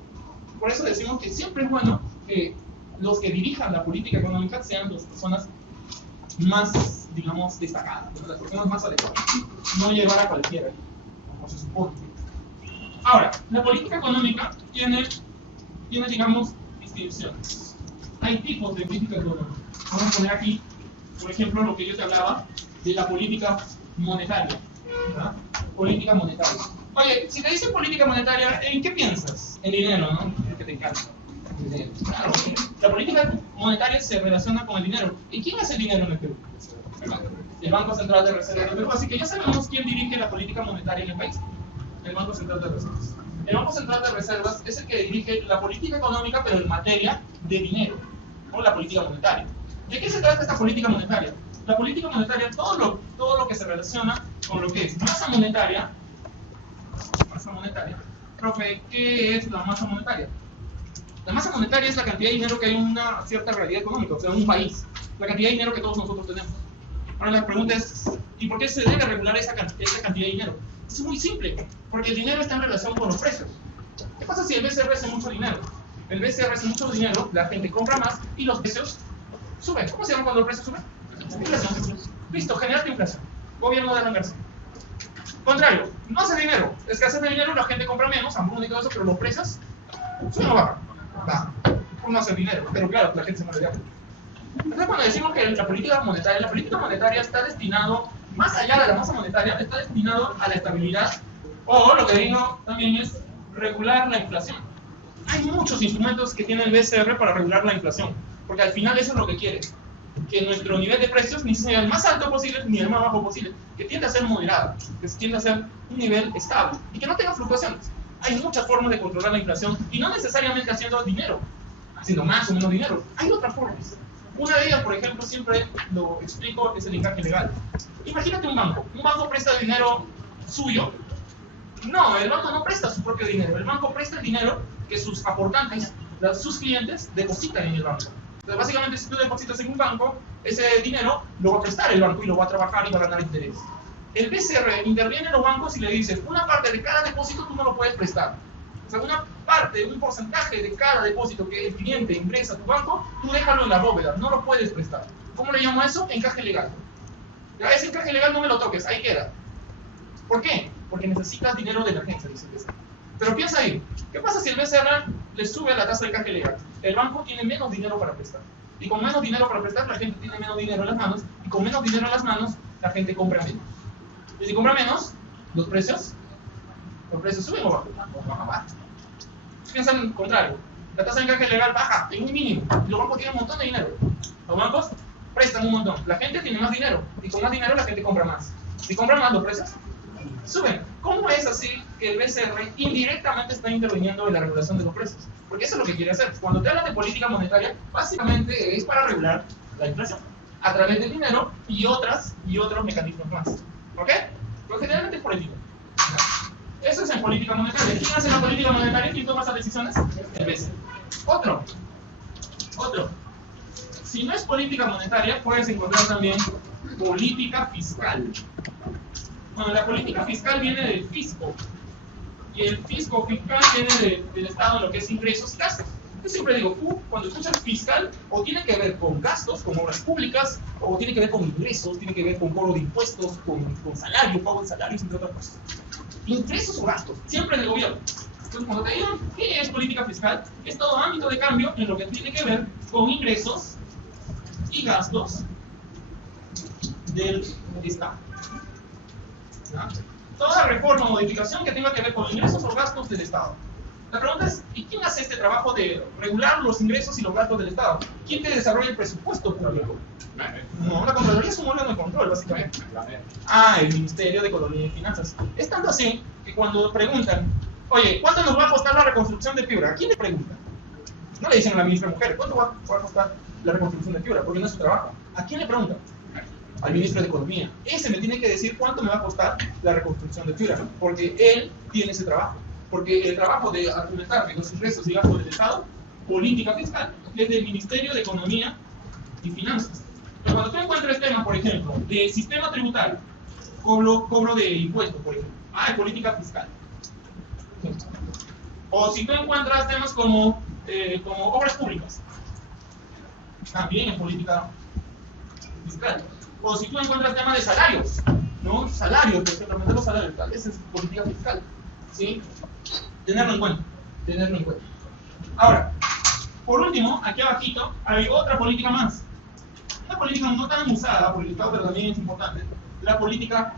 Por eso decimos que siempre es bueno que los que dirijan la política económica sean las personas más, digamos, destacadas, ¿no? Las personas más adecuadas. No llevar a cualquiera, como se supone. Ahora, la política económica tiene digamos, instituciones. Hay tipos de política económica. Vamos a poner aquí, por ejemplo, lo que yo te hablaba de la política monetaria. ¿Verdad? Política monetaria. Oye, si te dicen política monetaria, ¿en qué piensas? En dinero, ¿no? Es que te encanta. Claro, la política monetaria se relaciona con el dinero. ¿Y quién hace el dinero en el Perú? El Banco Central de Reserva del Perú. Así que ya sabemos quién dirige la política monetaria en el país. El Banco Central de Reservas. El Banco Central de Reservas es el que dirige la política económica, pero en materia de dinero, no la política monetaria. ¿De qué se trata esta política monetaria? La política monetaria, todo lo que se relaciona con lo que es masa monetaria. Profe, ¿qué es la masa monetaria? La masa monetaria es la cantidad de dinero que hay en una cierta realidad económica, o sea, en un país. La cantidad de dinero que todos nosotros tenemos. Ahora la pregunta es, ¿y por qué se debe regular esa cantidad de dinero? Es muy simple, porque el dinero está en relación con los precios. ¿Qué pasa si el BCR hace mucho dinero? El BCR hace mucho dinero, la gente compra más y los precios suben. ¿Cómo se llama cuando los precios suben? Inflación. Listo, genera inflación. Gobierno de la inversión. Contrario, no hace dinero, escasez de dinero, la gente compra menos, hambruna y todo eso, pero los precios suben o bajan. Va, por no hacer dinero, pero claro, la gente se muere de hambre. Entonces cuando decimos que la política monetaria está destinado, más allá de la masa monetaria, está destinado a la estabilidad, o lo que digo también es regular la inflación. Hay muchos instrumentos que tiene el BCR para regular la inflación, porque al final eso es lo que quiere, que nuestro nivel de precios ni sea el más alto posible ni el más bajo posible, que tiende a ser moderado, que tiende a ser un nivel estable y que no tenga fluctuaciones. Hay muchas formas de controlar la inflación y no necesariamente haciendo dinero, haciendo más o menos dinero. Hay otras formas. Una de ellas, por ejemplo, siempre lo explico, es el encaje legal. Imagínate un banco. Un banco presta dinero suyo. No, el banco no presta su propio dinero. El banco presta el dinero que sus aportantes, sus clientes, depositan en el banco. Entonces, básicamente, si tú depositas en un banco, ese dinero lo va a prestar el banco y lo va a trabajar y va a ganar interés. El BCR interviene en los bancos y le dice, una parte de cada depósito tú no lo puedes prestar. O sea, una parte, un porcentaje de cada depósito que el cliente ingresa a tu banco, tú déjalo en la bóveda, no lo puedes prestar. ¿Cómo le llamo a eso? Encaje legal. Ya ese encaje legal no me lo toques, ahí queda. ¿Por qué? Porque necesitas dinero de emergencia, dice el BCR. Pero piensa ahí, ¿qué pasa si el BCR le sube la tasa de encaje legal? El banco tiene menos dinero para prestar. Y con menos dinero para prestar, la gente tiene menos dinero en las manos. Y con menos dinero en las manos, la gente compra menos. Y si compra menos, los precios suben o bajan. Piensa en el contrario. La tasa de encaje legal baja en un mínimo. Y los bancos tienen un montón de dinero. Los bancos prestan un montón. La gente tiene más dinero. Y con más dinero la gente compra más. Si compran más, los precios suben. ¿Cómo es así que el BCR indirectamente está interviniendo en la regulación de los precios? Porque eso es lo que quiere hacer. Cuando te hablan de política monetaria, básicamente es para regular la inflación a través del dinero y otros mecanismos más. ¿Ok? Pero generalmente es por el dinero. Eso es en política monetaria. ¿Quién hace la política monetaria? ¿Quién toma esas decisiones? El BCR. Otro. Si no es política monetaria, puedes encontrar también política fiscal. Bueno, la política fiscal viene del fisco. Y el fisco fiscal viene del Estado en lo que es ingresos y gastos. Yo siempre digo, cuando escuchas fiscal, o tiene que ver con gastos, con obras públicas, o tiene que ver con ingresos, tiene que ver con cobro de impuestos, con salario, pago de salarios, entre otras cosas. Ingresos o gastos, siempre en el gobierno. Entonces, cuando te digo qué es política fiscal, es todo ámbito de cambio en lo que tiene que ver con ingresos y gastos del Estado. ¿ya? Toda reforma o modificación que tenga que ver con ingresos o gastos del Estado. La pregunta es, ¿y quién hace este trabajo de regular los ingresos y los gastos del Estado? ¿Quién te desarrolla el presupuesto público? No, la Contraloría es un órgano de control, básicamente. El Ministerio de Economía y Finanzas. Es tanto así que cuando preguntan, oye, ¿cuánto nos va a costar la reconstrucción de Piura? ¿A quién le preguntan? No le dicen a la ministra de Mujeres, ¿cuánto va a costar la reconstrucción de Piura? Porque no es su trabajo. ¿A quién le preguntan? Al ministro de Economía. Ese me tiene que decir cuánto me va a costar la reconstrucción de Piura, porque él tiene ese trabajo. Porque el trabajo de argumentar los ingresos y gastos del Estado, política fiscal, es del Ministerio de Economía y Finanzas. Pero cuando tú encuentres temas, por ejemplo, de sistema tributario, cobro de impuestos, por ejemplo, hay política fiscal. O si tú encuentras temas como obras públicas, también en política fiscal. O si tú encuentras temas de salarios, ¿no? Salarios, por ejemplo, aumentar los salarios, tal vez es política fiscal, ¿sí? Tenerlo en cuenta, tenerlo en cuenta. Ahora, por último, aquí abajito hay otra política más. Una política no tan usada por el Estado, pero también es importante, la política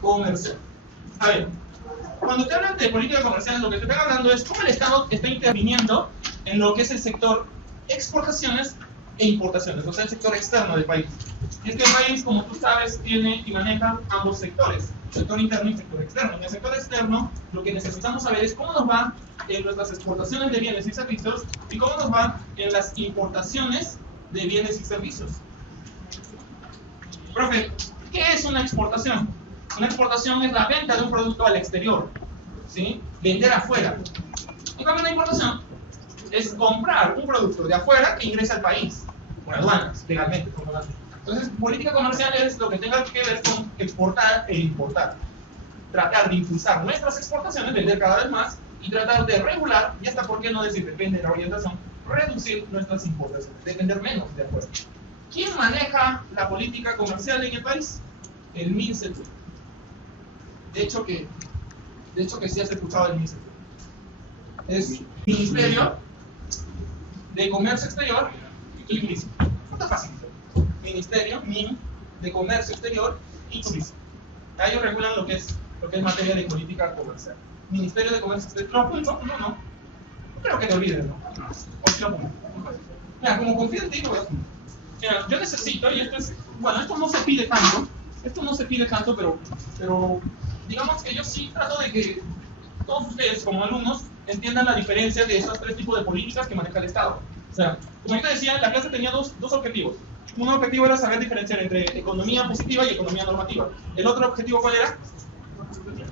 comercial. A ver, cuando te hablan de política comercial, lo que te están hablando es cómo el Estado está interviniendo en lo que es el sector exportaciones e importaciones, o sea, el sector externo del país. Y es que el país, como tú sabes, tiene y maneja ambos sectores, sector interno y sector externo. En el sector externo, lo que necesitamos saber es cómo nos va en nuestras exportaciones de bienes y servicios y cómo nos va en las importaciones de bienes y servicios. Profe, ¿qué es una exportación? Una exportación es la venta de un producto al exterior, ¿sí? Vender afuera. En cambio, una importación es comprar un producto de afuera que ingresa al país, por aduanas, legalmente, por aduanas. Entonces, política comercial es lo que tenga que ver con exportar e importar. Tratar de impulsar nuestras exportaciones, vender cada vez más, y tratar de regular, y hasta por qué no decir, depende de la orientación, reducir nuestras importaciones, depender menos de afuera. ¿Quién maneja la política comercial en el país? El MINCETUR. De hecho que sí has escuchado el MINCETUR. Es Ministerio de Comercio Exterior y Turismo. No está fácil. Ministerio, MIN, de Comercio Exterior y Turismo. Ellos regulan lo que es materia de política comercial. Ministerio de Comercio Exterior. ¿Lo apunto? No. No creo que te olvides, ¿no? O si lo apunto. Mira, como confío en ti, lo voy a apuntar. Mira, yo necesito, y esto es, bueno, esto no se pide tanto, pero digamos que yo sí trato de que todos ustedes como alumnos entiendan la diferencia de esos tres tipos de políticas que maneja el Estado. O sea, como yo te decía, la clase tenía dos objetivos. Un objetivo era saber diferenciar entre economía positiva y economía normativa. El otro objetivo, ¿cuál era?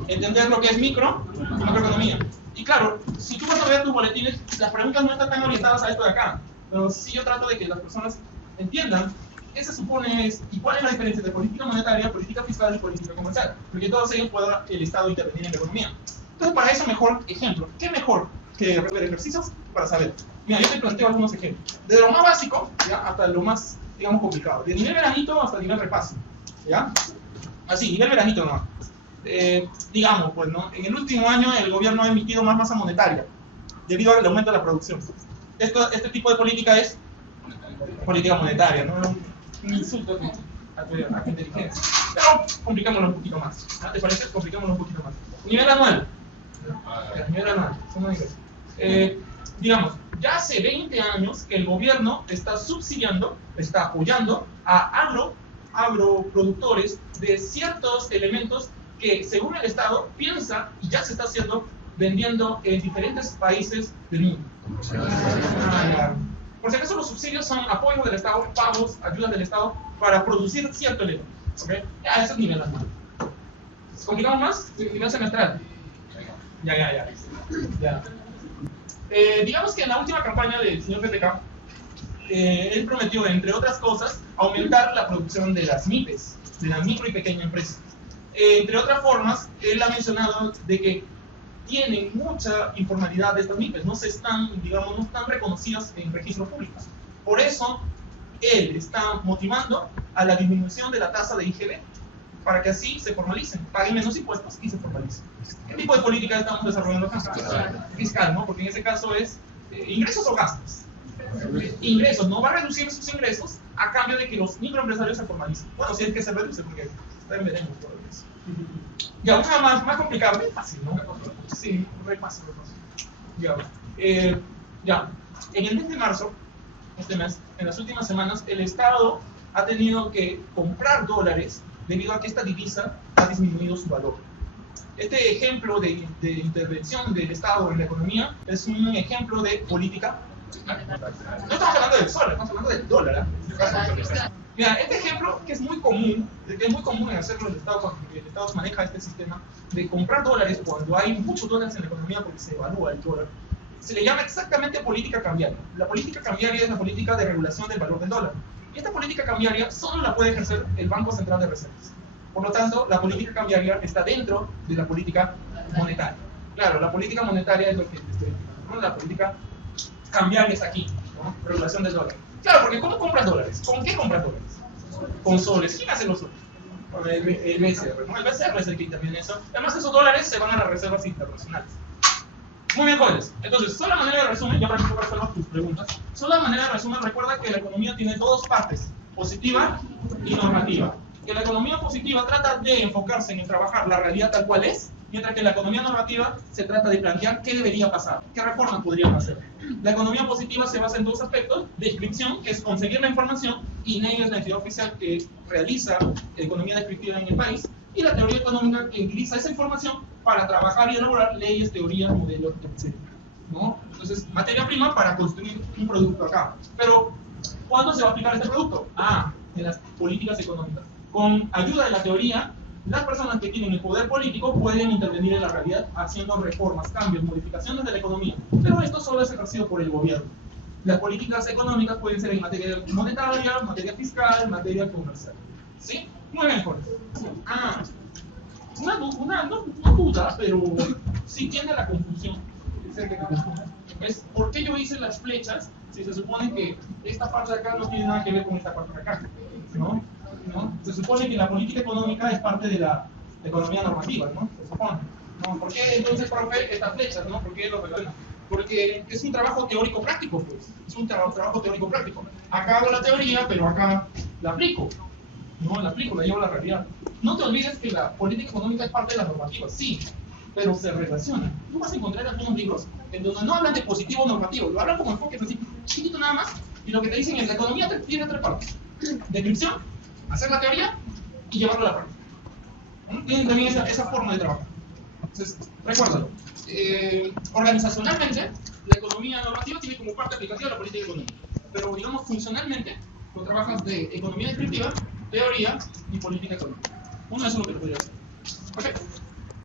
Entender lo que es micro y macroeconomía. Y claro, si tú vas a ver tus boletines, las preguntas no están tan orientadas a esto de acá. Pero sí yo trato de que las personas entiendan qué se supone es y cuál es la diferencia entre política monetaria, política fiscal y política comercial. Porque todos ellos pueda el Estado intervenir en la economía. Entonces, para eso, mejor ejemplo. ¿Qué mejor que ver ejercicios para saber? Mira, yo te planteo algunos ejemplos. Desde lo más básico, ¿ya? Hasta lo más, digamos, complicado. De nivel veranito hasta nivel repaso. ¿Ya? Así, nivel veranito nomás. Digamos, pues, ¿no? En el último año el gobierno ha emitido más masa monetaria debido al aumento de la producción. Este tipo de política es política monetaria, ¿no? Un insulto a tu inteligencia. Pero complicámoslo un poquito más. ¿No te parece? Complicámoslo un poquito más. Nivel anual. Nivel anual. Digamos, ya hace 20 años que el gobierno está subsidiando, está apoyando a agroproductores de ciertos elementos que, según el Estado, piensa y ya se está haciendo vendiendo en diferentes países del mundo. Por si acaso, los subsidios son apoyos del Estado, pagos, ayudas del Estado para producir cierto elemento. ¿Okay? Ya, ese es nivel anual. ¿Complicamos más? Nivel semestral. Ya. Digamos que en la última campaña del señor PPK, él prometió, entre otras cosas, aumentar la producción de las MIPES, de la micro y pequeña empresa. Entre otras formas, él ha mencionado de que tienen mucha informalidad de estas MIPES, no están reconocidas en registros públicos. Por eso, él está motivando a la disminución de la tasa de IGB, para que así se formalicen, paguen menos impuestos y se formalicen. ¿Qué tipo de política estamos desarrollando acá? Fiscal, ¿no? Porque en ese caso es ingresos o gastos. Ingresos, no va a reducir sus ingresos a cambio de que los microempresarios se formalicen. Bueno, si es que se reduce, porque está en veremos por eso. Ya, una más complicada, muy fácil, ¿no? Sí, re fácil. Ya. Ya, en el mes de marzo, este mes, en las últimas semanas, el Estado ha tenido que comprar dólares debido a que esta divisa ha disminuido su valor. Este ejemplo de intervención del Estado en la economía es un ejemplo de política. No estamos hablando del sol, estamos hablando del dólar. Mira, este ejemplo que es muy común en hacerlo el Estado cuando el Estado maneja este sistema de comprar dólares cuando hay muchos dólares en la economía porque se evalúa el dólar, se le llama exactamente política cambiaria. La política cambiaria es la política de regulación del valor del dólar. Y esta política cambiaria solo la puede ejercer el Banco Central de Reservas. Por lo tanto, la política cambiaria está dentro de la política monetaria. Claro, la política monetaria es lo que estoy diciendo, ¿no? La política cambiaria es aquí, ¿no? Regulación del dólar. Claro, porque ¿cómo compras dólares? ¿Con qué compras dólares? Con soles. ¿Quién hace los soles? Con el BCR, ¿no? El BCR es el que interviene eso. Además, esos dólares se van a las reservas internacionales. Muy bien, jóvenes. Entonces, solo manera de resumen, ya para que puedas hacer tus preguntas, solo manera de resumen, recuerda que la economía tiene dos partes, positiva y normativa. Que la economía positiva trata de enfocarse en trabajar la realidad tal cual es, mientras que la economía normativa se trata de plantear qué debería pasar, qué reformas podrían hacer. La economía positiva se basa en dos aspectos: descripción, que es conseguir la información, y INEI es la entidad oficial que realiza economía descriptiva en el país, y la teoría económica que utiliza esa información para trabajar y elaborar leyes, teorías, modelos, etc. ¿No? Entonces, materia prima para construir un producto acá. Pero, ¿cuándo se va a aplicar este producto? En las políticas económicas. Con ayuda de la teoría, las personas que tienen el poder político pueden intervenir en la realidad haciendo reformas, cambios, modificaciones de la economía. Pero esto solo es ejercido por el gobierno. Las políticas económicas pueden ser en materia monetaria, materia fiscal, materia comercial. ¿Sí? Muy bien, Jorge. No duda, pero sí tiene la confusión. Es ¿por qué yo hice las flechas si se supone que esta parte de acá no tiene nada que ver con esta parte de acá? ¿No? Se supone que la política económica es parte de la economía normativa, ¿no? Se supone. ¿No? ¿Por qué entonces, profe, estas flechas, ¿no? ¿Por qué lo relaciona? Porque es un trabajo teórico-práctico, pues. Es un trabajo teórico-práctico. Acá hago la teoría, pero acá la aplico. No, la aplico, la llevo a la realidad. No te olvides que la política económica es parte de la normativa, sí, pero se relaciona. Tú vas a encontrar algunos libros en donde no hablan de positivo o normativo, lo hablan como enfoques así, chiquito nada más, y lo que te dicen es la economía tiene tres partes: descripción, hacer la teoría y llevarlo a la práctica. Tienen también esa forma de trabajo. Entonces, recuérdalo. Organizacionalmente, la economía normativa tiene como parte aplicativa la política económica. Pero, digamos, funcionalmente, tú trabajas de economía descriptiva, teoría y política económica. Uno es lo que te podría hacer. Ok.